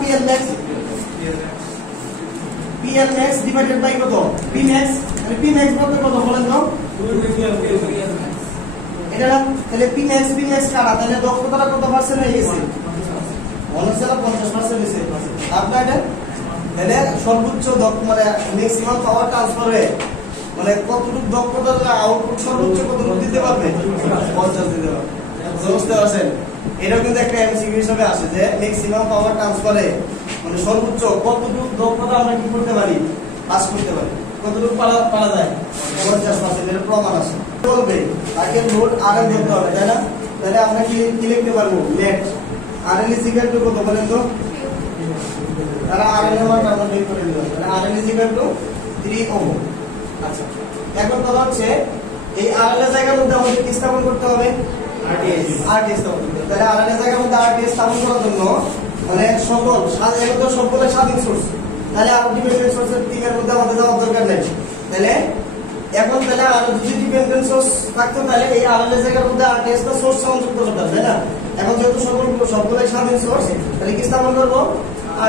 PLmax ডিভাইডেড বাই কত Pmax তাহলে Pmax বলতে কত বলেন তো এটা না তাহলে Pmax কাটা তাহলে দক্ষতাটা কত পার্সেন্ট হয়ে গেছে 50% হয়েছে আপনার এটা তাহলে সর্বোচ্চ মানে ম্যাক্সিমাম পাওয়ার ট্রান্সফারে মানে কতটুকু দক্ষতা আউটপুট সর্বোচ্চ কতটুকু দিতে পারবে 50 দিতে পারবে বুঝতে পারছেন এটাও কিন্তু একটা এমসিকিউ হিসেবে আসে যে ম্যাক্সিমাম পাওয়ার ট্রান্সফারে মানে সর্বোচ্চ কতটুকু দক্ষতা আমরা কি করতে পারি পাস করতে পারি কতটুকু পারা যায় 50% এর প্রমাণ আছে বলবে তাকে লোড RL দিতে হবে তাই না তাহলে আমরা কি লিখতে পারবো নেট RL ইকুয়াল টু কত বলেন তো তারা RL এর মান আমরা বের করে নিলাম তাহলে RL ইকুয়াল টু 3 ওহম আচ্ছা এখন কথা হচ্ছে এই RL এর জায়গার মধ্যে আমাদের কি স্থাপন করতে হবে RTS স্থাপন করতে তাহলে RL এর জায়গার মধ্যে RTS স্থাপন করার জন্য মানে সবগুলো স্বাধীন সোর্স তাহলে আর ডিপেন্ডেন্ট সোর্সের দিকের মধ্যে আমাদের যাওয়ার দরকার নেই তাহলে এখন তাহলে আর যদি ডিপেন্ডেন্ট সোর্স থাকতো তাহলে এই RL এর জায়গার মধ্যে RTS টা সোর্স সংযুক্ত করতে হবে তাই না এখন যেহেতু সবগুলো স্বাধীন সোর্স তাহলে কি স্থাপন করব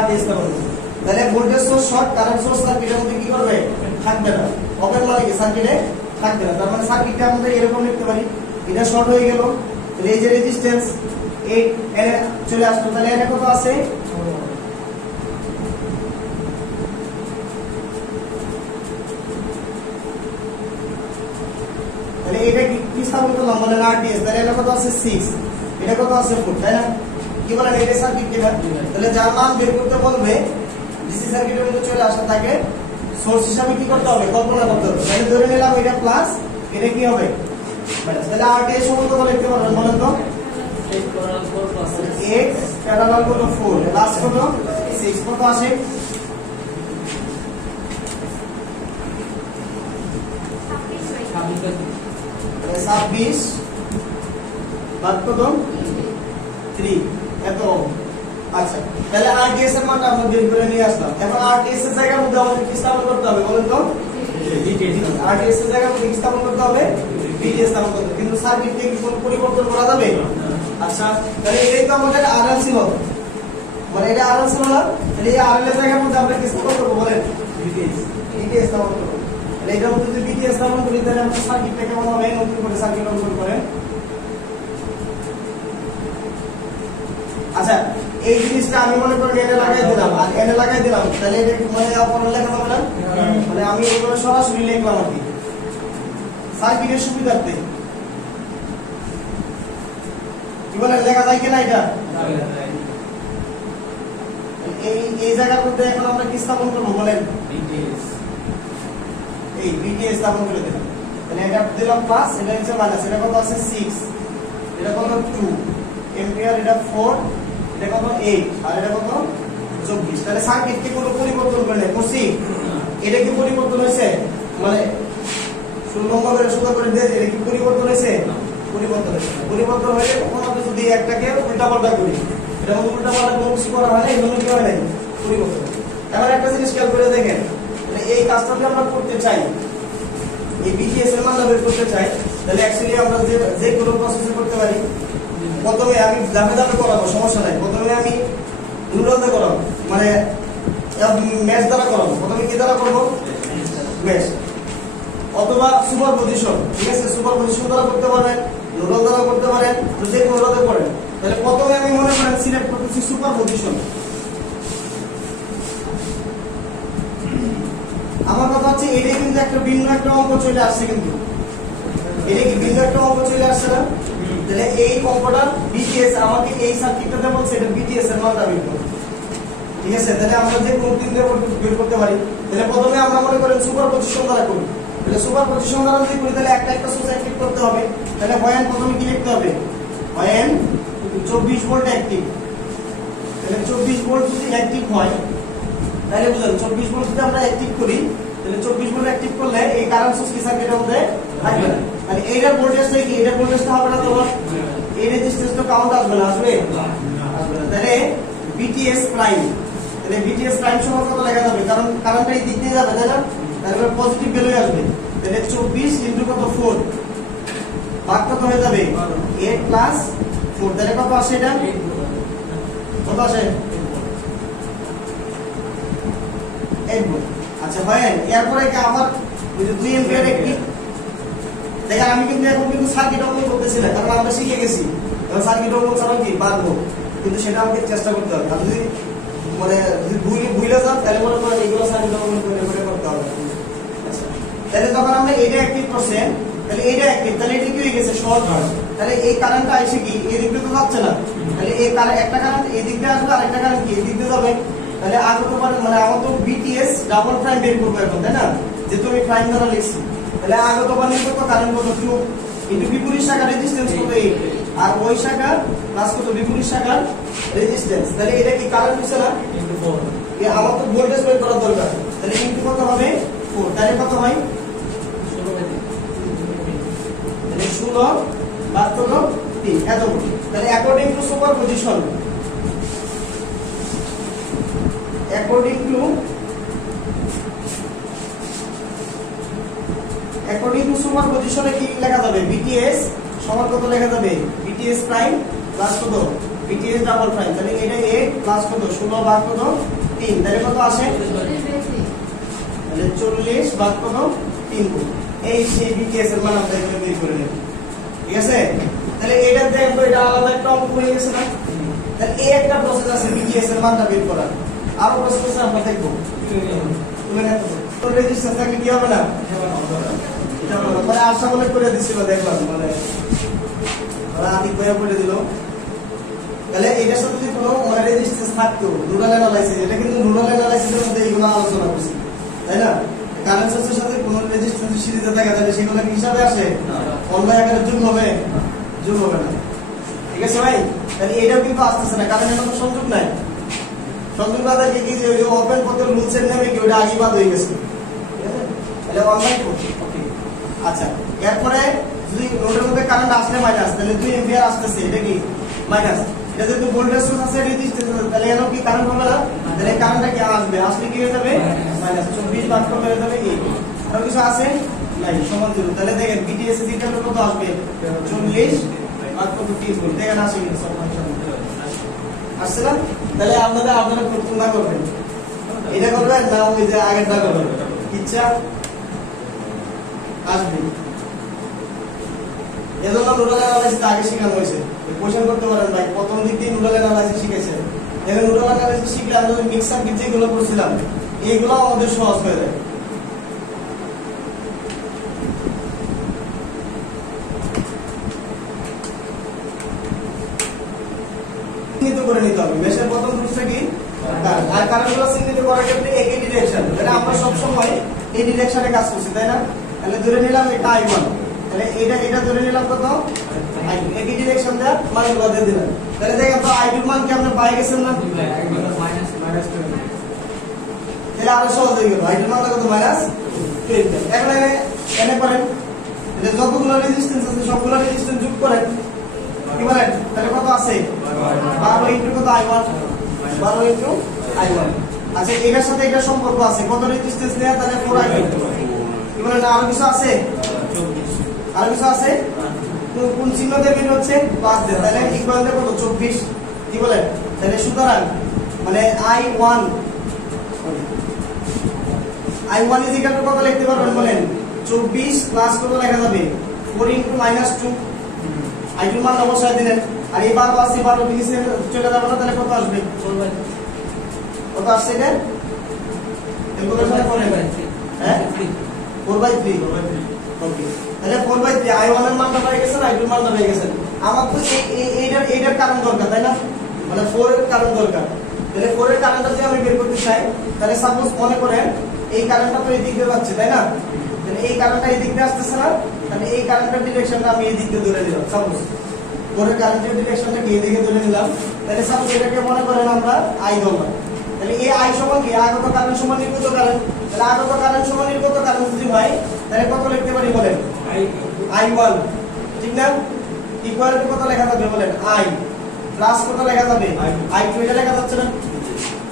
RTS স্থাপন করব তাহলে voltage source short current source সার্কিটের মধ্যে কি করবে থাকবে না ওপেন মানে কি সার্কিটে থাকবে না তার মানে সার্কিটটা আমরা এরকম লিখতে পারি এটা শর্ট হয়ে গেল তাহলে এই যে রেজিস্ট্যান্স 8 এর চলে আসলো তাহলে এটা কত আছে তাহলে এটা কি স্থাপন করলাম বলেন আরডিএস, তাহলে এটা কত আছে 6, এটা কত আছে 4, তাই না? কি বলেন এটা সার্কিট কিভাবে? তাহলে যার মান বের করতে বলবে ডিসি সার্কিটের মধ্যে চলে আসা থাকে সোর্স হিসাবে কি করতে হবে, কল্পনা করতে হবে। তাহলে ধরে নিলাম এটা প্লাস, এটা কি হবে মাইনাস। তাহলে আরডিএস সমান কত লিখতে পারবেন বলেন তো? 8 প্যারালাল কত 4 প্লাস কত 6 কত আসে 26 বাদ কত 3 এত। আচ্ছা তাহলে আরডিএস এর মানটা আমরা বের করে নিয়ে আসলাম। এখন আরডিএস এর জায়গার মধ্যে আমাদের কি স্থাপন করতে হবে বলেন তো? আরডিএস এর জায়গার মধ্যে কি স্থাপন করতে হবে? ভিটিএস স্থাপন করতে হবে। কিন্তু সার্কিটে কি কোনো পরিবর্তন করা যাবে? আচ্ছা তাহলে এটাই তো আমাদের আরএল ছিল, মানে এটা আরএল ছিল না, তাহলে এই আরএল এর জায়গার মধ্যে আমরা কি স্থাপন করব বলেন? ভিটিএস স্থাপন করব। তাহলে এটার মধ্যে যদি ভিটিএস স্থাপন করি তাহলে আমাদের সার্কিটটা কেমন হবে? নতুন করে সার্কিট অঙ্কন করেন। আচ্ছা এই জিনিসটা আমি মনে করি এনে লাগাই দিলাম আর এনে লাগাই দিলাম, তাহলে এটা মানে অপর লেখা হবে না? মানে আমি এগুলো সরাসরি লিখলাম আর কি সার্কিটের সুবিধার্থে। কি বলেন লেখা যায় কিনা এটা? এই জায়গার মধ্যে এখন আমরা কি স্থাপন করবো বলেন? এই ভিটিএস স্থাপন করে দিলাম। তাহলে এটা দিলাম প্লাস, এটা হচ্ছে মাইনাস, এটা কত আছে 6, এটা কত 2 এম্পিয়ার, এটা 4, এটা কত 8 আর এটা কত 24। তাহলে সার্কিট কি কোনো পরিবর্তন করে নাই করছি? এটা কি পরিবর্তন হয়েছে? মানে সুলম্ব করে সোজা করে দিয়ে এটা কি পরিবর্তন হয়েছে? পরিবর্তন হয়েছে। পরিবর্তন হলে কখন আমরা যদি একটাকে উল্টা পাল্টা করি, এটা উল্টা পাল্টা কোনো কিছু করা হয় না, এগুলো কি হয় নাই পরিবর্তন। এবার একটা জিনিস খেয়াল করে দেখেন, এই কাজটা যদি আমরা করতে চাই, এই ভিটিএস এর মানটা বের করতে চাই, তাহলে অ্যাকচুয়ালি আমরা যে কোনো প্রসেসে করতে পারি। প্রথমে আমি ধাপে ধাপে করাবো, সমস্যা নাই। প্রথমে আমি নুডল দিয়ে করাবো, মানে ম্যাচ দ্বারা করাবো। প্রথমে কি দ্বারা করবো? ম্যাচ অথবা সুপার পজিশন, ঠিক আছে? সুপার পজিশন দ্বারা করতে পারেন, নুডল দ্বারা করতে পারেন, যে কোনো দ্বারা করেন। তাহলে প্রথমে আমি মনে করেন সিলেক্ট করতেছি সুপার পজিশন। আমার কথা হচ্ছে এটাই কিন্তু একটা ভিন্ন একটা অঙ্ক চলে আসছে, কিন্তু এটা কি ভিন্ন একটা অঙ্ক চলে আসছে না? তাহলে এই অঙ্কটা ভিটিএস আমাকে এই সার্কিটটাতে বলছে এটা ভিটিএস এর মানটা বের করতে, ঠিক আছে? তাহলে আমরা যে কোন তিন দিয়ে বের করতে পারি। তাহলে প্রথমে আমরা মনে করেন সুপার পজিশন দ্বারা করি। তাহলে সুপার পজিশন দ্বারা যদি করি তাহলে একটা একটা সুইচ অ্যাক্টিভ করতে হবে। তাহলে ওয়ান প্রথমে কি লিখতে হবে? One 24 volt active. তাহলে 24 ভোল্ট যদি অ্যাক্টিভ হয় তাহলে বুঝলেন 24 ভোল্ট যদি আমরা অ্যাক্টিভ করি, তাহলে 24 ভোল্ট অ্যাক্টিভ করলে এই কারেন্ট সোর্স কি সার্কিটের মধ্যে থাকবে না। মানে এইটার ভোল্টেজটা কি? এটার ভোল্টেজটা হবে না তোমার, এই রেজিস্ট্যান্স তো কাউন্ট আসবে না, আসবে না। তাহলে ভিটিএস প্রাইম, তাহলে ভিটিএস প্রাইম সমান কত লেখা যাবে? কারণ কারেন্টটা এই দিক দিয়ে যাবে, তাই না? তাহলে পজিটিভ ভ্যালু আসবে। তাহলে 24 ইনটু কত 4 ভাগ কত হয়ে যাবে? 8 প্লাস 4, তাহলে কত আসে এটা? কত আসে? 8 ভোল্ট। আচ্ছা হয় এরপরে কি আবার 2 এম্পিয়ার একটি দেখেন। আমি কিন্তু এখন কিন্তু সার্কিট অঙ্কন করতেছি না, কারণ আমরা শিখে গেছি এখন সার্কিট অঙ্কন ছাড়াও কি পারবো, কিন্তু সেটা আমাকে চেষ্টা করতে হবে। আর যদি মানে যদি ভুলে যান তাহলে মনে করেন এগুলো সার্কিট অঙ্কন করে করতে হবে। আচ্ছা তাহলে যখন আমরা এটা অ্যাক্টিভ করছেন, তাহলে এটা অ্যাক্টিভ, তাহলে এটা কি হয়ে গেছে? শর্ট হয়। তাহলে এই কারেন্টটা এসে কি এই দিক দিয়ে তো যাচ্ছে না, তাহলে এই কারেন্ট একটা কারেন্ট এই দিক দিয়ে আসবে আর একটা কারেন্ট কি এই দিক দিয়ে যাবে। তাহলে আগে তো মানে আমার তো ভিটিএস ডাবল প্রাইম বের করবো এখন, তাই না? যেহেতু আমি প্রাইম দ্বারা লিখছি, তাহলে আগে তো মানে কত কারেন্ট কত কিউ ইনটু বিপরীত শাখার রেজিস্ট্যান্স কত 8 আর ওই শাখার প্লাস কত বিপরীত শাখার রেজিস্ট্যান্স। তাহলে এটা কি কারেন্ট হচ্ছে না? ইনটু 4। আমার তো ভোল্টেজ বের করার দরকার, তাহলে ইনটু কত হবে 4, তাহলে কত হয় 16। তাহলে 16 বাদ কত 3 এত। তাহলে according to super position, according to superposition কি লেখা যাবে? VTS সমান কত লেখা যাবে? VTS প্রাইম প্লাস কত? VTS double prime. তাহলে এটা 8 প্লাস কত 16 ভাগ কত 3, তাহলে কত আসে? তাহলে 40 ভাগ কত 3। এই সেই VTS এর মান আমরা এখানে বের করে নেব, ঠিক আছে? তাহলে এটা দেখো এটা আলাদা একটা অঙ্ক হয়ে গেছে না? তাহলে এই একটা প্রসেস আছে VTS এর মানটা বের করার। আরো প্রসেস আমরা দেখবো। তুলে নেব তো রেজিস্ট্যান্স থাকলে কি হবে না? মানে আশা বলে করে দিছিল দেখলাম মানে আদিক ভাইয়া করে দিল। তাহলে এটার সাথে যদি কোনো মানে রেজিস্ট্যান্স থাকতো নুরাল অ্যানালাইসিস, এটা কিন্তু নুরাল অ্যানালাইসিসের মধ্যে এগুলো আলোচনা করছি তাই না? কারেন্ট সোর্সের সাথে কোনো রেজিস্ট্যান্স সিরিজে থাকে তাহলে সেগুলো কি হিসাবে আসে? অনলাইন আকারে যোগ হবে? যোগ হবে না। ঠিক আছে ভাই? তাহলে এটাও কিন্তু আসতেছে না কারণ এটা তো সংযোগ নাই। সংযোগ না থাকে কি যে ওই ওপেন পথের রুলসের নেমে কি ওটা আগেই বাদ হয়ে গেছে। ঠিক আছে? তাহলে অনলাইন করছি। ওকে আচ্ছা, এরপরে যদি নোডের মধ্যে কারেন্ট আসলে মাইনাস তাহলে 2 এম্পিয়ার আসতেছে, এটা কি মাইনাস। এটা যদি ভোল্টেজ সোর্স আছে রেজিস্ট্যান্স তাহলে এর কি কারেন্ট হবে না? তাহলে কারেন্টটা কি আসবে? আসলে কি হয়ে যাবে? মাইনাস 24 ভাগ করে হয়ে যাবে এই। আর কিছু আছে নাই সমান 0। তাহলে দেখেন বিটিএস এর ইকুয়াল কত আসবে? 40 ভাগ করে 30 ভোল্ট। দেখেন আসে কি আসছে না? তাহলে আপনারা প্রথম না করবেন, এটা করবেন না ওই যে আগেরটা করবেন, ইচ্ছা আসবে। এজন্য নুরাল অ্যানালাইসিস আগে শেখানো হয়েছে। কোশ্চেন করতে পারেন ভাই প্রথম দিক দিয়ে নুরাল অ্যানালাইসিস শিখেছে। এখন নুরাল অ্যানালাইসিস শিখলে আমরা যে মিক্স সার্কিট যেগুলো করছিলাম এইগুলো আমাদের সহজ হয়ে যায়। চিহ্নিত করে নিতে হবে মেশের প্রথম রুলসটা কি? আর কারেন্টগুলো চিহ্নিত করার ক্ষেত্রে একই ডিরেকশন, মানে আমরা সব সময় এই ডিরেকশনে কাজ করছি তাই না? তাহলে ধরে নিলাম এটা I1, তাহলে এটা ধরে নিলাম কত? একই ডিরেকশন দেয়া মানগুলো দিয়ে দিলাম। তাহলে দেখেন তো I2 এর মান কি আমরা পাই গেছেন না? তাহলে আরো সহজ হয়ে গেল। I2 এর মান কত? -20। এখন এনে করেন যে যতগুলো রেজিস্ট্যান্স আছে সবগুলো রেজিস্ট্যান্স যোগ করেন, কি বলেন? তাহলে কত আছে? 12 ইনটু কত? I1, 12 into I1। আচ্ছা এটার সাথে এটা সম্পর্ক আছে, কত রেজিস্ট্যান্স নেয়া? তাহলে 4I2। কি বলেন? আরো কিছু আছে? আরো কিছু আছে? কোন চিহ্ন দিয়ে বের হচ্ছে? প্লাস দিয়ে। তাহলে ইকুয়াল দিয়ে কত? 24। কি বলেন? তাহলে সুতরাং মানে I1 ইজ ইকুয়াল টু কত লিখতে পারবেন বলেন? 24 প্লাস কত লেখা যাবে? 4 ইনটু -2। I2 মান অবশ্যই দিলেন। আর এই 12 আছে 12 নিচে চলে যাবে না, তাহলে কত আসবে? 4/3। কত আসছে এটা? ক্যালকুলেশন করেন ভাই। হ্যাঁ 4/3। ওকে তাহলে 4/3 I1 এর মানটা পেয়ে গেছেন, I2 এর মানটা পেয়ে গেছেন। আমার তো এইটার কারণ দরকার তাই না? মানে 4 এর কারণ দরকার। তাহলে 4 এর কারণটা যদি আমি বের করতে চাই তাহলে সাপোজ মনে করেন এই কারণটা তো এই দিক দিয়ে যাচ্ছে তাই না? তাহলে এই কারণটা এই দিক দিয়ে আসতেছে না, তাহলে এই কারেন্টের ডিরেকশনটা আমি এই দিক দিয়ে ধরে নিলাম। সাপোজ 4 এর কারেন্টের ডিরেকশনটা কি এই দিকে ধরে নিলাম। তাহলে সাপোজ এটাকে মনে করেন আমরা I ধরলাম। তাহলে এই I সমান কি? আগত কারেন্ট সমান নির্গত কারেন্ট। তাহলে আগত কারেন্ট সমান নির্গত কারেন্ট যদি হয় তাহলে কত লিখতে পারি বলেন? I1। ঠিক না? ইকুয়াল টু কত লেখা যাবে বলেন? I প্লাস কত লেখা যাবে? I2। এটা লেখা যাচ্ছে না?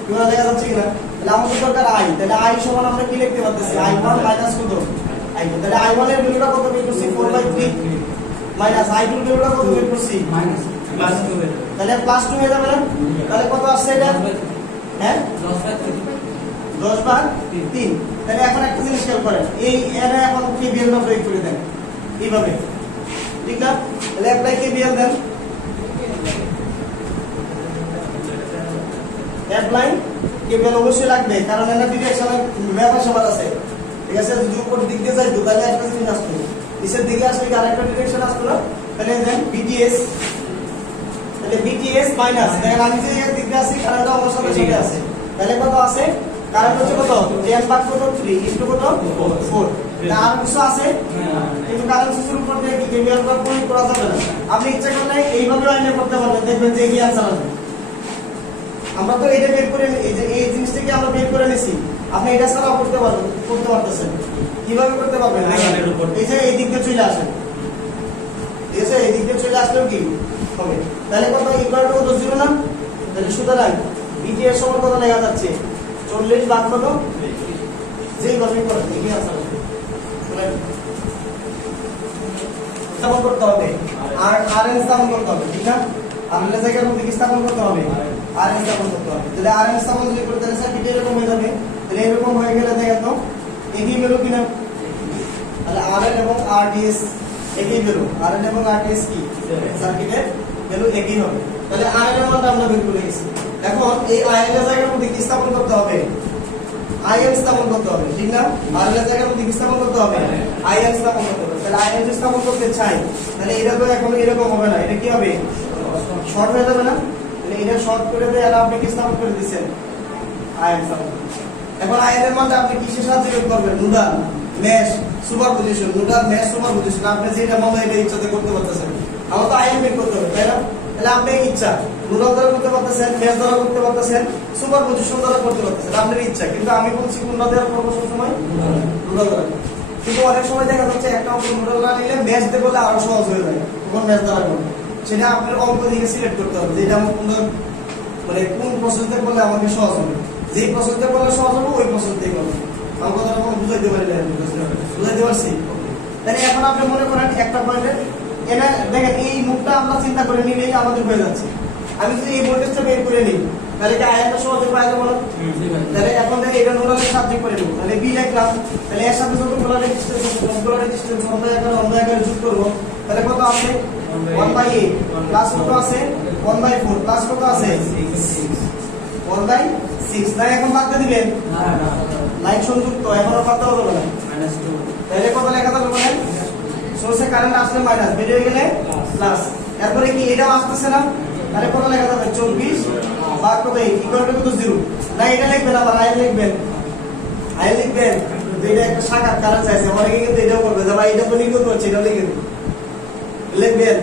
কিভাবে লেখা যাচ্ছে কিনা? তাহলে আমাদের দরকার I। তাহলে I সমান আমরা কি লিখতে পারতেছি? I1 মাইনাস কত? I2। তাহলে I1 এর ভ্যালুটা কত বের করছি? 4/3 মাইনাস I2 এর ভ্যালুটা কত বের করছি? -2। তাহলে +2 হয়ে যাবে না? তাহলে কত আসছে এটা? হ্যাঁ 10/3। তাহলে এখন একটা জিনিস খেয়াল করেন, এই এর এখন KVL টা প্রয়োগ করে দেন এইভাবে, ঠিক না? তাহলে অ্যাপ্লাই KVL দেন, অ্যাপ্লাই KVL অবশ্যই লাগবে কারণ এর ডিরেকশনের ব্যাপার সবার আছে। ঠিক আছে, যদি উপর দিক দিয়ে যাই তাহলে একটা জিনিস আসবে, নিচের দিকে আসলে কি আরেকটা ডিরেকশন আসবে না? তাহলে দেন BTS, তাহলে BTS মাইনাস দেখেন আমি যে এক দিকে আছি কারেন্টটা আমার সাথে সাথে আছে, তাহলে কত আছে? কারেন্ট হচ্ছে কত? 10 ভাগ কত? 3 ইনটু কত? 4। আর কিছু আছে কিন্তু কারেন্ট সোর্সের উপর দিয়ে কি KVL প্রয়োগ করা যাবে না। আপনি ইচ্ছা করলে এইভাবে আইনে করতে পারবেন, দেখবেন যে কি आंसर আসবে। আমরা তো এটা বের করে এই জিনিসটাকে আমরা বের করে নিছি, আপনি এটা ছাড়াও করতে পারতেছেন। কিভাবে করতে পারবেন? এই যে এই দিক দিয়ে চলে আসেন, ঠিক আছে, এই দিক দিয়ে চলে আসলেও কি হবে? তাহলে কত? ইকুয়াল টু কত? 0 না? তাহলে সুতরাং BTS সমান কত লেখা যাচ্ছে? 40 ভাগ কত? যেইভাবে করেন দেখি आंसर আসবে। স্থাপন করতে হবে আর RN স্থাপন করতে হবে, ঠিক না? RN এর জায়গায় মধ্যে কি স্থাপন করতে হবে? RN স্থাপন করতে হবে। তাহলে RN স্থাপন যদি করতে তাহলে সার্কিট এরকম হয়ে যাবে। তাহলে এরকম হয়ে গেলে দেখেন তো একই ভ্যালু কিনা? তাহলে RN এবং RTS একই ভ্যালু। RN এবং RTS কি সার্কিটের ভ্যালু একই হবে। তাহলে RN এর মানটা আমরা বের করে নিয়েছি। এখন এই RN এর জায়গার মধ্যে কি স্থাপন করতে হবে? আইএন স্থাপন করতে হবে, ঠিক না? আর এর জায়গায় মধ্যে কি স্থাপন করতে হবে? আইএন স্থাপন করতে হবে। তাহলে আইএন যদি স্থাপন করতে চাই তাহলে এটা তো এখন এরকম হবে না, এটা কি হবে? শর্ট হয়ে যাবে না? তাহলে এটা শর্ট করে দিয়ে আর আপনি কি স্থাপন করে দিবেন? আইএন স্থাপন। এখন আইএন এর মানটা আপনি কিসের সাহায্যে বের করবেন? Nodal, mesh, superposition. Nodal, mesh, superposition আপনি যেটা মনে হয় এটা ইচ্ছাতে করতে পারতেছেন। আমার তো আইএন বের করতে হবে, তাই না? তাহলে আপনি ইচ্ছা নোডাল দ্বারা করতে পারতেছেন, মেশ দ্বারা করতে পারতেছেন, সুপারপজিশন দ্বারা করতে পারতেছেন, আপনার ইচ্ছা। কিন্তু আমি বলছি কোনটা দ্বারা করব সব সময়? নোডাল দ্বারা। কিন্তু অনেক সময় দেখা যাচ্ছে একটা অঙ্ক নোডাল না নিলে মেশ দিয়ে করলে আরো সহজ হয়ে যায়, তখন মেশ দ্বারা করবে। সেটা আপনার অঙ্ক দিকে সিলেক্ট করতে হবে যে এটা আমার কোন মানে কোন প্রসেস দিয়ে করলে আমাকে সহজ হবে। যে প্রসেস দিয়ে করলে সহজ হবে ওই প্রসেস দিয়ে করবে। আমি কথাটা কোনো বুঝাইতে পারি না, বুঝাইতে পারছি? তাহলে এখন আপনি মনে করেন একটা পয়েন্টে এটা দেখেন এই মুখটা আমরা চিন্তা করে নিলেই আমাদের হয়ে যাচ্ছে। আমি যদি এই ভোল্টেজটা বের করে নিই তাহলে কি আয়াতটা সহজে পাওয়া যাবে না? তাহলে এখন থেকে এটা নোডালের সাবজেক্ট করে নেব। তাহলে বি লিখলাম, তাহলে এর সাথে যতগুলো রেজিস্ট্যান্স আছে সবগুলো রেজিস্ট্যান্স অন্য জায়গায় যোগ করব। তাহলে কত আছে? 1/8 প্লাস কত আছে? 1/4 প্লাস কত আছে? 1/6। তাই এখন বাদ দিয়ে দিবেন লাইন সংযুক্ত, এখন আর বাদ দেওয়া যাবে না। -2 তাহলে কত লেখা যাবে বলেন? সোর্সে কারেন্ট আসলে মাইনাস, বের হয়ে গেলে প্লাস। এরপরে কি এটাও আসতেছে না? তাহলে কত লেখা যাবে? 24 ভাগ কত 8 ইকুয়াল টু কত 0। না এটা লিখবেন, আবার আই লিখবেন। আই লিখবেন এটা একটা শাখা কারেন্ট চাইছে, অনেকে কিন্তু এটাও করবে যে ভাই এটা তো লিখতে হচ্ছে, এটা লিখে দিন। লিখবেন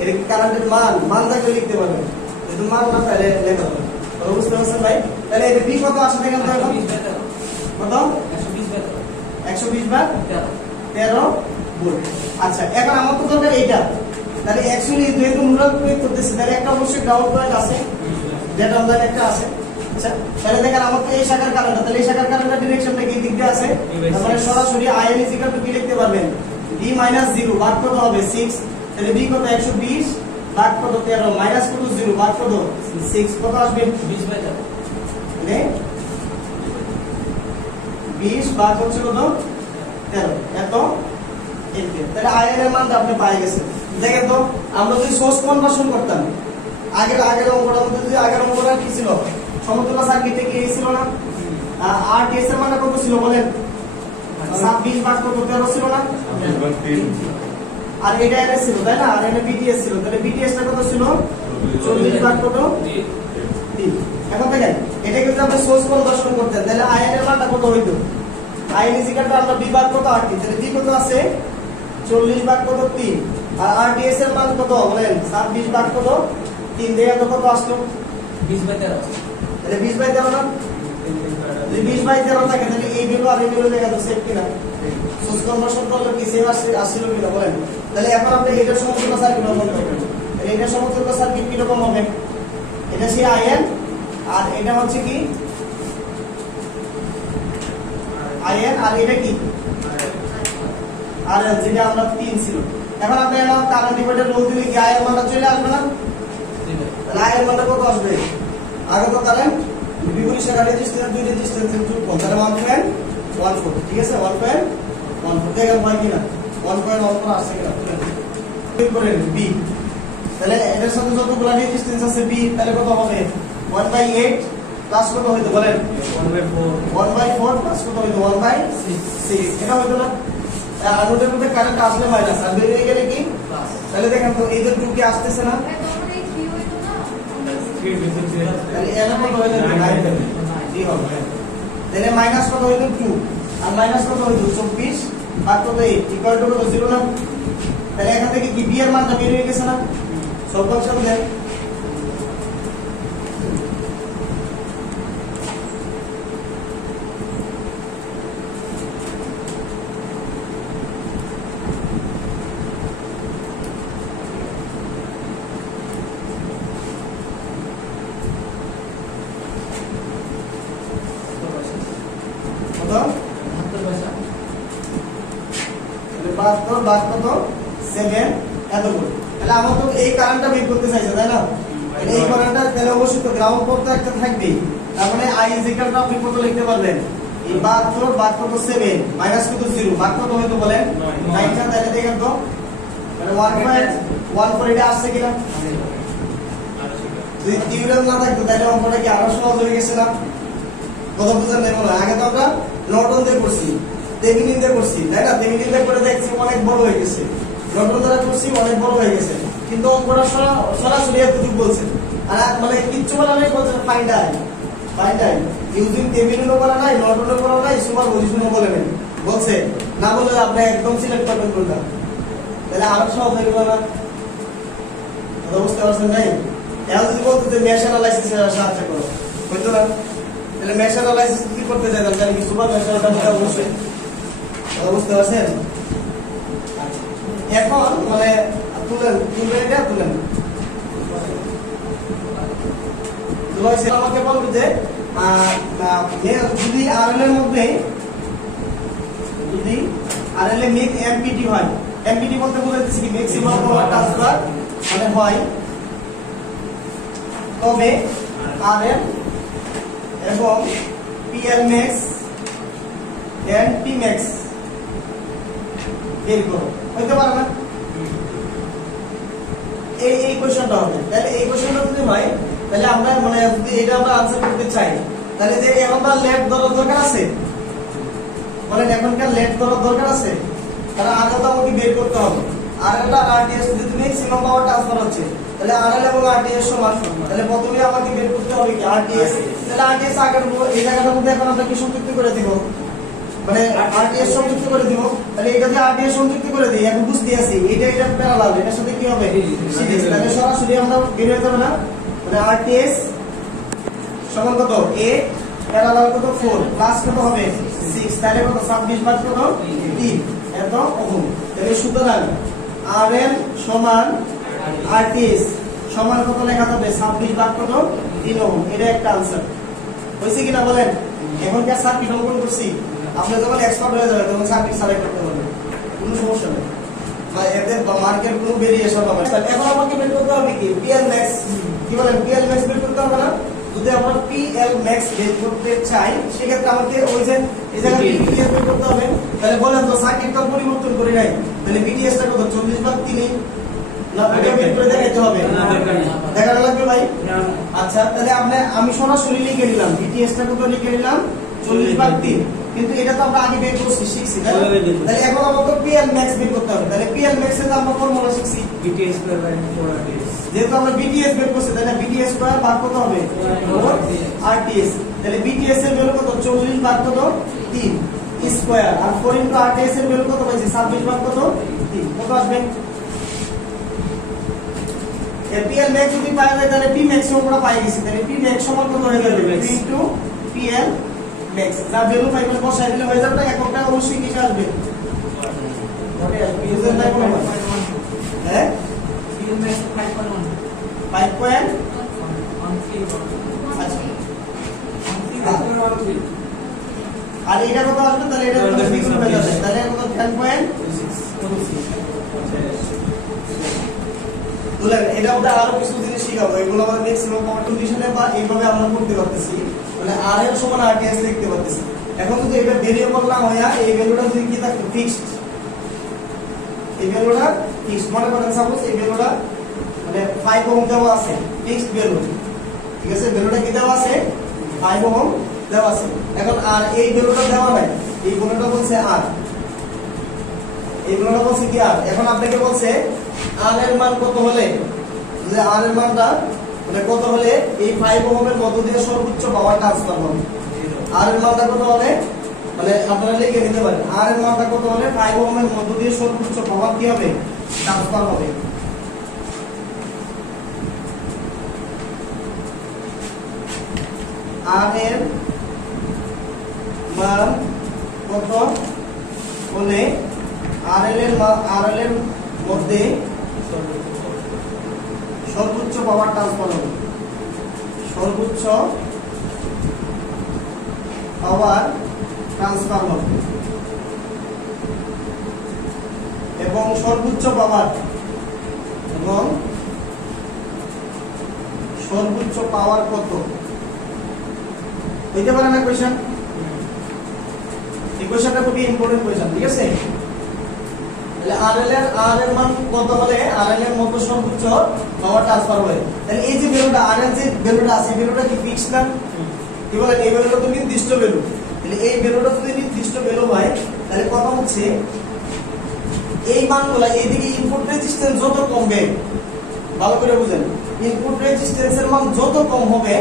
এর কি কারেন্টের মান থাকলে লিখতে পারবেন, যদি মান না তাহলে লেখা যাবে। তাহলে বুঝতে পারছেন ভাই? তাহলে এটা বি কত আসে দেখেন তো এখন কত? 120 ভাগ 13 ভোল্ট। আচ্ছা এখন আমার তো দরকার এইটা। তাহলে অ্যাকচুয়ালি যেহেতু নোডাল প্রয়োগ করতেছে তাহলে একটা অবশ্যই গ্রাউন্ড পয়েন্ট আছে, যেটা আমাদের একটা আছে। আচ্ছা তাহলে দেখেন আমার তো এই শাখার কারেন্ট, তাহলে এই শাখার কারেন্টের ডিরেকশনটা কি দিক দিয়ে আছে? তার মানে সরাসরি আইএন ইজ ইকুয়াল টু কি লিখতে পারবেন? b - 0 ভাগ কত হবে? 6। তাহলে b কত? 120 ভাগ কত? 13 মাইনাস কত? 0 ভাগ কত? 6 কত আসবে? 20/13। মানে 20 ভাগ হচ্ছে কত? 13 এত এম্পিয়ার। তাহলে আইএন এর মানটা আপনি পেয়ে গেছেন। দেখেন তো আমরা যদি সোর্স কনভার্সন করতাম আগের অঙ্কটার মধ্যে, যদি আগের অঙ্কটা কি ছিল? সমতুল্য সার্কিটে কি ছিল না? আরটিএস এর মানটা কত ছিল বলেন? 26 ভাগ কত? 13 ছিল না? আর এটা এনএস ছিল তাই না? আর এনে বিটিএস ছিল। তাহলে বিটিএস টা কত ছিল? 40 ভাগ কত? 3। এখন দেখেন এটাকে যদি আমরা সোর্স কনভার্সন করতেন তাহলে আইএন এর মানটা কত হইতো? আইএন ইজ ইকুয়াল টু আমরা বি ভাগ কত? 8। তাহলে বি কত আছে? 40 ভাগ কত? 3। আর আরটিএস এর মান কত বলেন? 26 ভাগ কত? 3 দিয়ে কত আসলো? 20/13। তাহলে 20/13 না? যদি 20/13 থাকে তাহলে এই ভ্যালু আর এই ভ্যালু দেখা তো সেম কিনা? সোর্স কনভার্সন করলে কি সেম আসছিল কিনা বলেন? তাহলে এখন আপনি এটার সমতুল্য সার্কিট অঙ্কন করবেন। তাহলে এটার সমতুল্য সার্কিট কি রকম হবে? এটা সেই আইএন আর এটা হচ্ছে কি আইএন, আর এটা কি আর যেটা আমরা 3 ছিল। এখন আপনি কারেন্ট ডিভাইডার রোল দিলে কি আইএন মানটা চলে আসবে না? তাহলে আইএন মানটা কত আসবে? আগে তো কারেন্ট বিপরীত শাখা রেজিস্ট্যান্স দুই রেজিস্ট্যান্সের যোগ তাহলে 1.14। ঠিক আছে 1.14 দেখেন হয় কিনা? 1.14 আসছে কিনা তুলেন করেন বি। তাহলে এটার সাথে যতগুলো রেজিস্ট্যান্স আছে বি তাহলে কত হবে? 1/8 প্লাস কত হইতো বলেন? 1/4 প্লাস কত হইতো? 1/6। এটা হইতো না? আর ওটার মধ্যে কারেন্ট আসলে মাইনাস আর বের হয়ে গেলে কি প্লাস। তাহলে দেখেন তো এই যে 2 কি আসতেছে না? তাহলে এর কত হইলো? 9 হবে। তাহলে মাইনাস কত হইলো? 2 আর মাইনাস কত হইলো? 24 আর কত 8 ইকুয়াল টু কত? 0 না? তাহলে এখান থেকে কি বি এর মানটা বের হয়ে গেছে না? সব ফাংশন দেন। তাহলে আমার তো এই কারেন্টটা বের করতে চাইছে তাই না? এই কারেন্টটা তাহলে অবশ্যই তো গ্রাউন্ড পোর্ট একটা থাকবে। তার মানে I ইজ ইকুয়াল টু আপনি কত লিখতে পারবেন? এই 72 ভাগ কত 7 মাইনাস কত 0 ভাগ কত হইতো বলেন? 9 টা। তাহলে দেখেন তো মানে 1.14 এটা আসছে কিনা? যদি টিউটোরিয়াল না থাকতো তাহলে অঙ্কটা কি আরো সহজ হয়ে গেছে না? কথা বুঝলেন না? মনে হয় আগে তো আমরা নর্টন দিয়ে করছি, থেভেনিন দিয়ে করছি, তাই না? থেভেনিন দিয়ে করে দেখছি অনেক বড় হয়ে গেছে, নর্টন দ্বারা করছি অনেক বড় হয়ে গেছে, কিন্তু অঙ্কটা সরাসরি এতটুকু বলছে, আর মানে কিচ্ছু বলা নাই, বলছে ফাইন্ড আই ইউজিং থেভেনিনও বলা নাই, নর্টনও বলা নাই, সুপারপজিশনও বলে নাই, বলছে না বলে আপনি একদম সিলেক্ট করবেন কোনটা, তাহলে আরো সহজ হয়ে গেল না? বুঝতে পারছেন ভাই? এখন যদি বলতো যে মেশ অ্যানালাইসিস সাহায্য করো, হইতো না? তাহলে মেশ অ্যানালাইসিস কি করতে চাইতাম জানি কি সুপার মেশ অ্যানালাইসিস অবশ্যই, বুঝতে পারছেন? এখন মানে তুলেন আমাকে বলবে যে যদি আরএল এর মধ্যে যদি আরএল এ মেক এমপিটি হয়, এমপিটি বলতে বোঝাচ্ছি কি ম্যাক্সিমাম পাওয়ার ট্রান্সফার মানে হয়, তবে আরএল এবং PL max and P max বের করো, হইতে পারে না? এই কোশ্চেনটা হবে। তাহলে এই কোশ্চেনটা যদি হয় তাহলে আমরা মানে যদি এটা আমরা আনসার করতে চাই, তাহলে যে এখনকার লেট ধরার দরকার আছে, বলেন এখনকার লেট ধরার দরকার আছে, তাহলে আরএলটা আমাকে বের করতে হবে। আরএলটা আরটিএস যদি ম্যাক্সিমাম পাওয়ার ট্রান্সফার হচ্ছে, তাহলে আরএল এবং আরটিএস সমান, তাহলে প্রথমে আমাকে বের করতে হবে কি আরটিএস। তাহলে আরটিএস আগের এই জায়গাটার মধ্যে এখন আমরা কি সংযুক্ত করে দিব, মানে আরটিএস সংযুক্ত করে দিব। তাহলে এটা যে আরটিএস সংযুক্ত করে দেই, এখন বুঝতে আছি এটা প্যারালাল, এটার সাথে কি হবে সিরিজ, তাহলে সরাসরি আমরা বের হয়ে যাবে না, মানে আরটিএস সমান কত a প্যারালাল কত 4 প্লাস কত হবে 6, তাহলে কত 26 ভাগ কত 3 এত ওহম। তাহলে সুতরাং আরএল সমান আরটিএস সমান কত লেখা হবে 26 ভাগ কত 3 ওহম। এটা একটা आंसर হইছে কিনা বলেন? এখন কি সার্কিট অঙ্কন করছি, আপনি যখন এক্সপার্ট হয়ে যাবেন তখন সার্কিট সিলেক্ট করতে পারবেন, কোনো সমস্যা নেই, বা এতে মার্কের কোনো ভেরিয়েশন হবে না। এখন আমাকে বের করতে হবে কি পিএল ম্যাক্স, কি বলেন পিএল ম্যাক্স বের করতে হবে না? যদি আমরা পিএল ম্যাক্স বের করতে চাই সেক্ষেত্রে আমাকে ওই যে এই জায়গায় বিটিএস বের করতে হবে। তাহলে বলেন তো সার্কিটটা পরিবর্তন করি নাই, তাহলে বিটিএসটা কত 40 ভাগ 3 না, এটা বের করে দেখাতে হবে না, দেখানো লাগবে ভাই। আচ্ছা তাহলে আমি সরাসরি লিখে নিলাম বিটিএসটা কত লিখে নিলাম 40 ভাগ 3, কিন্তু এটা তো আমরা আগে বের করছি শিখছি, তাহলে এখন আমাকে পিএল ম্যাক্স বের করতে হবে। তাহলে পিএল ম্যাক্স এর আমরা ফর্মুলা শিখছি বিটিএস স্কয়ার বাই 4আরটিএস, যেহেতু আমরা বিটিএস বের করছি তাহলে বিটিএস স্কয়ার ভাগ কত হবে আরটিএস। তাহলে বিটিএস এর ভ্যালু কত 40 ভাগ কত 3 স্কয়ার, আর 4 ইনটু আরটিএস এর ভ্যালু কত পাইছি 26 ভাগ কত 3, কত আসবে? পিএল ম্যাক্স যদি পাই যায় তাহলে পি ম্যাক্স আমরা পাই গেছি, তাহলে পি ম্যাক্স সমান কত হয়ে যাবে p ইনটু পিএল ম্যাক্স, যা ভ্যালু পাইবেন বসাই দিলে হয়ে যাবে। এককটা অবশ্যই কি আসবে ধরে আসবে, ইউজার টাইপ হবে হ্যাঁ পিএল ম্যাক্স 5.1 আচ্ছা, আর এটা কত আসবে? তাহলে এটা কত দ্বিগুণ হয়ে যাবে, তাহলে কত 10.26। তাহলে এটা আমরা আরো কিছু জিনিস শিখাবো, এগুলো আমাদের ম্যাক্সিমাম পাওয়ার কন্ডিশনে বা এইভাবে আমরা করতে পারতেছি, মানে আরএল সমান আরটিএস লিখতে পারতেছি। এখন যদি এটা ভেরিয়েবল না হয়, এই ভ্যালুটা যদি কি থাকতো ফিক্সড, এই ভ্যালুটা ফিক্সড, মনে করেন সাপোজ এই ভ্যালুটা মানে 5 ওহম দেওয়া আছে, ফিক্সড ভ্যালু, ঠিক আছে? ভ্যালুটা কি দেওয়া আছে 5 ওহম দেওয়া আছে। এখন আর এই ভ্যালুটা দেওয়া নাই, এই ভ্যালুটা বলছে আর, এই ভ্যালুটা বলছে কি আর। এখন আপনাকে বলছে আর এর মান কত হলে, যে আর এর মানটা মানে কত হলে এই 5 ওহমের মধ্য দিয়ে সর্বোচ্চ পাওয়ার ট্রান্সফার হবে। আর এর মানটা কত হলে, মানে আপনারা লিখে নিতে পারেন আর এর মানটা কত হলে 5 ওহমের মধ্য দিয়ে সর্বোচ্চ পাওয়ার কি হবে ট্রান্সফার হবে। আর এর মান কত হলে আরএল এর মধ্যে সর্বোচ্চ পাওয়ার ট্রান্সফার হবে, সর্বোচ্চ পাওয়ার ট্রান্সফার হবে, এবং সর্বোচ্চ পাওয়ার কত হইতে পারে না কোয়েশ্চেন? এই কোয়েশ্চেনটা খুবই ইম্পর্টেন্ট কোয়েশ্চেন, ঠিক আছে? তাহলে আর এর মান কত হলে আরএল এর মধ্যে সর্বোচ্চ পাওয়ার ট্রান্সফার হয়। তাহলে এই যে ভ্যালুটা আর এর যে ভ্যালুটা আছে ভ্যালুটা কি ফিক্সড না? কি বলেন এই ভ্যালুটা তো নির্দিষ্ট ভ্যালু, তাহলে এই ভ্যালুটা যদি নির্দিষ্ট ভ্যালু হয় তাহলে কথা হচ্ছে এই মানগুলো এইদিকে ইনপুট রেজিস্ট্যান্স যত কমবে, ভালো করে বুঝেন, ইনপুট রেজিস্ট্যান্সের মান যত কম হবে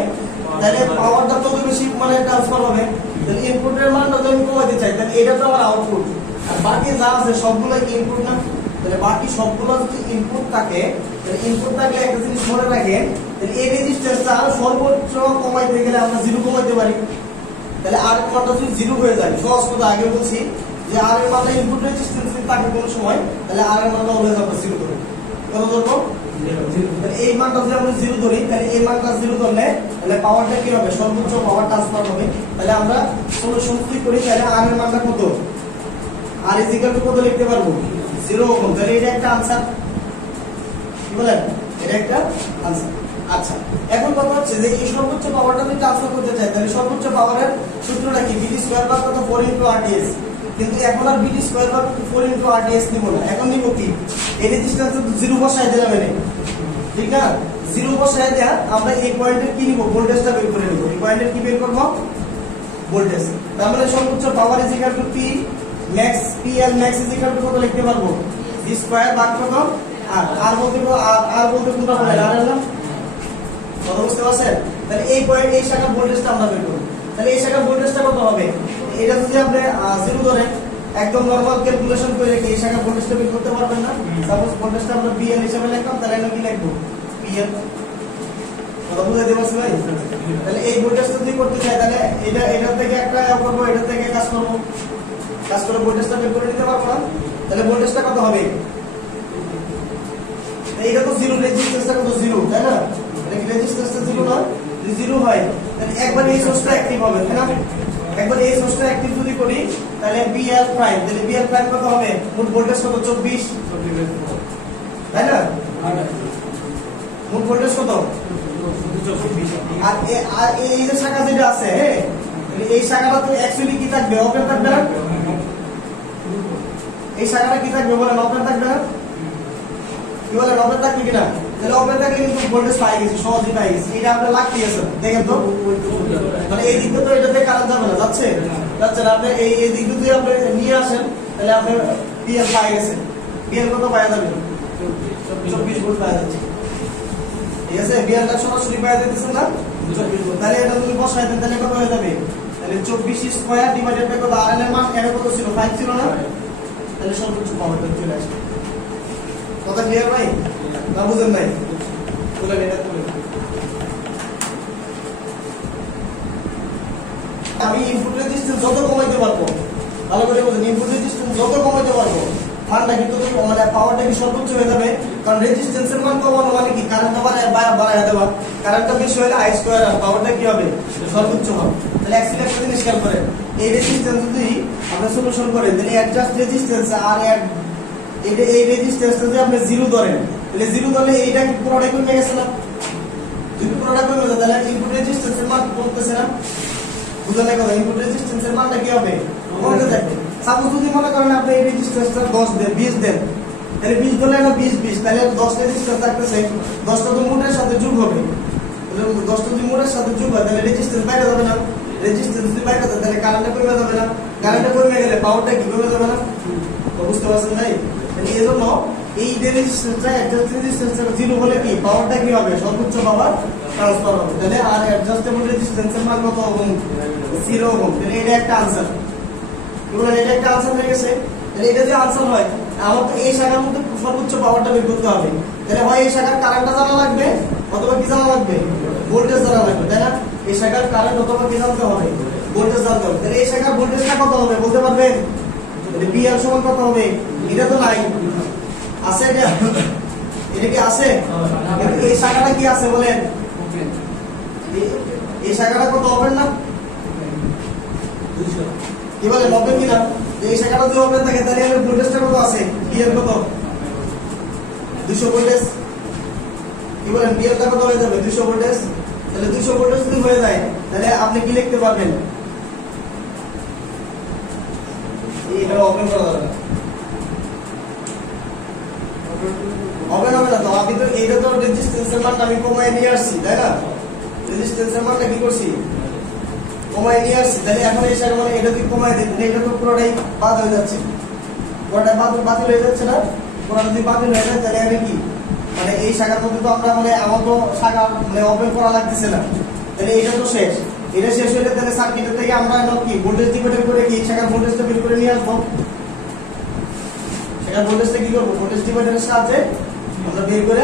তাহলে পাওয়ারটা তত বেশি মানে ট্রান্সফার হবে। তাহলে ইনপুটের মানটা যদি আমি কমাতে চাই তাহলে এটা তো আমার আউটপুট, আর বাকি যা আছে সবগুলো কি ইনপুট না? তাহলে বাকি সবগুলো যদি ইনপুট থাকে তাহলে ইনপুট থাকলে একটা জিনিস মনে রাখেন, তাহলে এই রেজিস্ট্যান্সটা আরো সর্বোচ্চ কমাইতে গেলে আমরা জিরো কমাইতে পারি। তাহলে আর এর মানটা যদি জিরো হয়ে যায়, সহজ কথা আগে বলছি যে আর এর মানটা ইনপুট রেজিস্ট্যান্স যদি থাকে কোনো সময় তাহলে আর এর মানটা অলওয়েজ আমরা জিরো ধরব। কত ধরবো? তাহলে এই মানটা যদি আমরা জিরো ধরি তাহলে এই মানটা জিরো ধরলে তাহলে পাওয়ারটা কি হবে? সর্বোচ্চ পাওয়ার ট্রান্সফার হবে। তাহলে আমরা সলিউশন কি করি, তাহলে আর এর মানটা কত? আর ইজ ইকুয়াল টু কত লিখতে পারবো? 0 ওহম। তাহলে এটা একটা আনসার, কি বলেন? এটা একটা আনসার। আচ্ছা, এখন কথা হচ্ছে যে এই সর্বোচ্চ পাওয়ারটা যদি ট্রান্সফার করতে চাই তাহলে সর্বোচ্চ পাওয়ারের সূত্রটা কি? বিডি স্কয়ার বার কত? 4 * RTS। কিন্তু এখন আর বিডি স্কয়ার বার 4 * RTS নিব না, এখন নিব কি? এই রেজিস্ট্যান্স তো 0 বসায় দিলাম এনে, ঠিক না? 0 বসায় দেয়া আমরা এই পয়েন্টের কি নিব? ভোল্টেজটা বের করে নিব। এই পয়েন্টের কি বের করব? ভোল্টেজ। তার মানে সর্বোচ্চ power is equal two P max, PL max is equal two কত লিখতে পারবো? বি স্কয়ার ভাগ কত? আর বলতে কোনটা বলে? আর না কথা বুঝতে পারছেন? তাহলে এই পয়েন্ট এই শাখার ভোল্টেজটা আমরা বের করব। তাহলে এই শাখার ভোল্টেজটা কত হবে? এটা যদি আপনি 0 ধরেন একদম নরমাল ক্যালকুলেশন করে কি এই শাখার ভোল্টেজটা বের করতে পারবেন না? সাপোজ ভোল্টেজটা আমরা বিএল হিসেবে লিখলাম, তাহলে আমরা কি লিখব? বিএল। কথা বুঝাইতে পারছি ভাই? তাহলে এই ভোল্টেজটা যদি করতে চাই তাহলে এটা থেকে একটা করব, এটা থেকে কাজ করব, কাজ করে ভোল্টেজটা বের করে নিতে পারবো না? তাহলে ভোল্টেজটা কত হবে? এইটা তো 0, রেজিস্ট্যান্সটা কত? 0, তাই না? রেজিস্ট্যান্সটা 0 না? যদি 0 হয় তাহলে একবার এই সোর্সটা অ্যাক্টিভ হবে, তাই না? একবার এই সোর্সটা অ্যাক্টিভ যদি করি তাহলে বিএল প্রাইম, তাহলে বিএল প্রাইম কত হবে? মোট ভোল্টেজ কত? 24, তাই না? মোট ভোল্টেজ কত? 24। আর এই যে শাখা যেটা আছে, এই শাখাটা তো অ্যাকচুয়ালি কি থাকবে? ওপেন থাকবে না? এই শাখাটা কি থাকবে বলেন? ওপেন থাকবে না? কি বলেন? ওপেন থাকবে কিনা? তাহলে ওপেন থাকলে কিন্তু ভোল্টেজ পাই গেছে, সহজেই পাই গেছে। এটা আমরা লাগতেই আছে, দেখেন তো, মানে এই দিকটা তো এটাতে কারেন্ট যাবে না, যাচ্ছে যাচ্ছে না। আপনি এই দিক যদি আপনি নিয়ে আসেন তাহলে আপনি বিএল পাই গেছে। বিএল কত পাওয়া যাবে? 24 ভোল্ট পাওয়া যাচ্ছে, ঠিক আছে? বিএলটা সরাসরি পাওয়া যাচ্ছে না 24 ভোল্ট। তাহলে এটা যদি বসাই দেন তাহলে কত হয়ে যাবে? তাহলে 24 স্কয়ার ডিভাইডেড বাই কত? আর এর মান এর কত ছিল? 5 ছিল না? তাহলে সর্বোচ্চ পাওয়ারটা চলে আসবে। কথা ক্লিয়ার ভাই? না বুঝেন নাই? বলেন এটা বলেন। আমি ইনপুট রেজিস্ট্যান্স যত কমাইতে পারবো, ভালো করে বুঝেন, ইনপুট রেজিস্ট্যান্স যত কমাইতে পারবো মানটা কিন্তু মানে পাওয়ারটা কি সর্বোচ্চ হয়ে যাবে। কারণ রেজিস্ট্যান্সের মান কমানো মানে কি? কারেন্টটা বাড়ায় দেওয়া। কারেন্টটা বেশি হলে আই স্কয়ার আর পাওয়ারটা কি হবে? সর্বোচ্চ হবে। তাহলে অ্যাকচুয়ালি একটা জিনিস খেয়াল করেন, এই রেজিস্ট্যান্স যদি আমরা সলিউশন করেন তাহলে অ্যাডজাস্ট রেজিস্ট্যান্স আর এই রেজিস্ট্যান্সটা যদি আপনি 0 ধরেন তাহলে 0 ধরলে এইটা কি পুরোটাই কমে গেছে না? যদি পুরোটা কমে যায় তাহলে ইনপুট রেজিস্ট্যান্সের মান কমতেছে না? বুঝলেন না কথা? ইনপুট রেজিস্ট্যান্সের মানটা কি হবে? কমতে থাকবে। সাপোজ যদি মনে করেন আপনি এই রেজিস্ট্যান্সটা 10 দেন, 20 দেন, তাহলে 20 ধরলে না 20 তাহলে 10 রেজিস্ট্যান্স থাকতেছে, 10টা তো মোটের সাথে যোগ হবে। তাহলে 10টা যদি মোটের সাথে যোগ হয় তাহলে রেজিস্ট্যান্স বাইরে যাবে না? রেজিস্ট্যান্স যদি বাইরে যায় তাহলে কারেন্টটা কমে যাবে না? কারেন্টটা কমে গেলে পাওয়ারটা কি কমে যাবে না? বুঝতে পারছেন ভাই? এই জন্য এই রেজিস্ট্যান্সটা অ্যাডজাস্ট রেজিস্ট্যান্সটা 0 হলে কি পাওয়ারটা কি হবে? সর্বোচ্চ পাওয়ার ট্রান্সফার হবে। তাহলে আর অ্যাডজাস্টেবল রেজিস্ট্যান্সের মান কত ওহম? 0 ওহম। তাহলে এটা একটা आंसर, এগুলো এটা একটা आंसर হয়ে গেছে। তাহলে এটা যে आंसर হয় আমার তো এই শাখার মধ্যে সর্বোচ্চ পাওয়ারটা বের করতে হবে। তাহলে হয় এই শাখার কারেন্টটা জানা লাগবে অথবা কি জানা লাগবে? ভোল্টেজ জানা লাগবে, তাই না? এই শাখার কারেন্ট অথবা কি জানতে হবে? ভোল্টেজ জানতে হবে। তাহলে এই শাখার ভোল্টেজটা কত হবে বলতে পারবেন? বিএল সমান কত হবে? এটা তো নাই, আছে এটা? এটা কি আছে? এই শাখাটা কি আছে বলেন? এই শাখাটা কত ওপেন না? 200 কি বলেন? ওপেন কি না? এই শাখাটা যদি ওপেন থাকে তাহলে এর ভোল্টেজটা কত আছে? বিএল কত? 200 ভোল্টেজ। কি বলেন? বিএলটা কত হয়ে যাবে? 200 ভোল্টেজ। তাহলে 200 ভোল্টেজ যদি হয়ে যায় তাহলে আপনি কি লিখতে পারবেন? এটা ওপেন করা যাবে না, ওপেন হবে না তো। আমি তো এইটা তো রেজিস্ট্যান্সের মানটা আমি কমায় নিয়ে আসছি, তাই না? রেজিস্ট্যান্সের মানটা কি করছি? কমায় নিয়ে আসছি, তাহলে এখন এই শাখা মানে এটা যদি কমায় দিই তাহলে এটা তো পুরোটাই বাদ হয়ে যাচ্ছে, পুরোটাই বাতিল হয়ে যাচ্ছে না? পুরোটা যদি বাতিল হয়ে যায় তাহলে আমি কি মানে এই শাখার মধ্যে তো আমরা মানে আমার তো শাখা মানে ওপেন করা লাগতেছে না, তাহলে এটা তো শেষ। এটা শেষ হলে তাহলে সার্কিটের থেকে আমরা কি ভোল্টেজ ডিভাইডার করে কি শাখার ভোল্টেজটা বের করে নিয়ে আসবো। শাখার ভোল্টেজটা কি করবো? ভোল্টেজ ডিভাইডারের সাহায্যে আমরা বের করে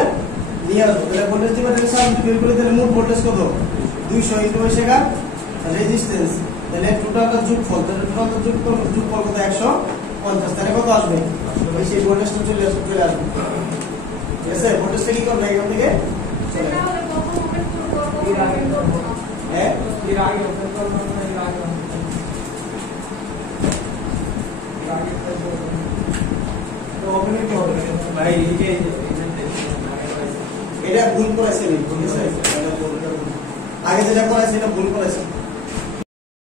নিয়ে আসবো। তাহলে ভোল্টেজ ডিভাইডারের সাহায্যে বের করে তাহলে মোট ভোল্টেজ কত? 200 ইনটু ওই শাখার রেজিস্ট্যান্স, তাহলে টোটালটা যোগফল, তাহলে টোটালটা যোগফল কত? 150, তাহলে কত আসবে? ওই সেই ভোল্টেজটা চলে আসবে। ঠিক আছে, ভোল্টেজটা কি করবে এখান থেকে চলে হ্যাঁ ভাই এটা ভুল করেছে, ঠিক আছে, আগে যেটা করেছে এটা ভুল করেছে।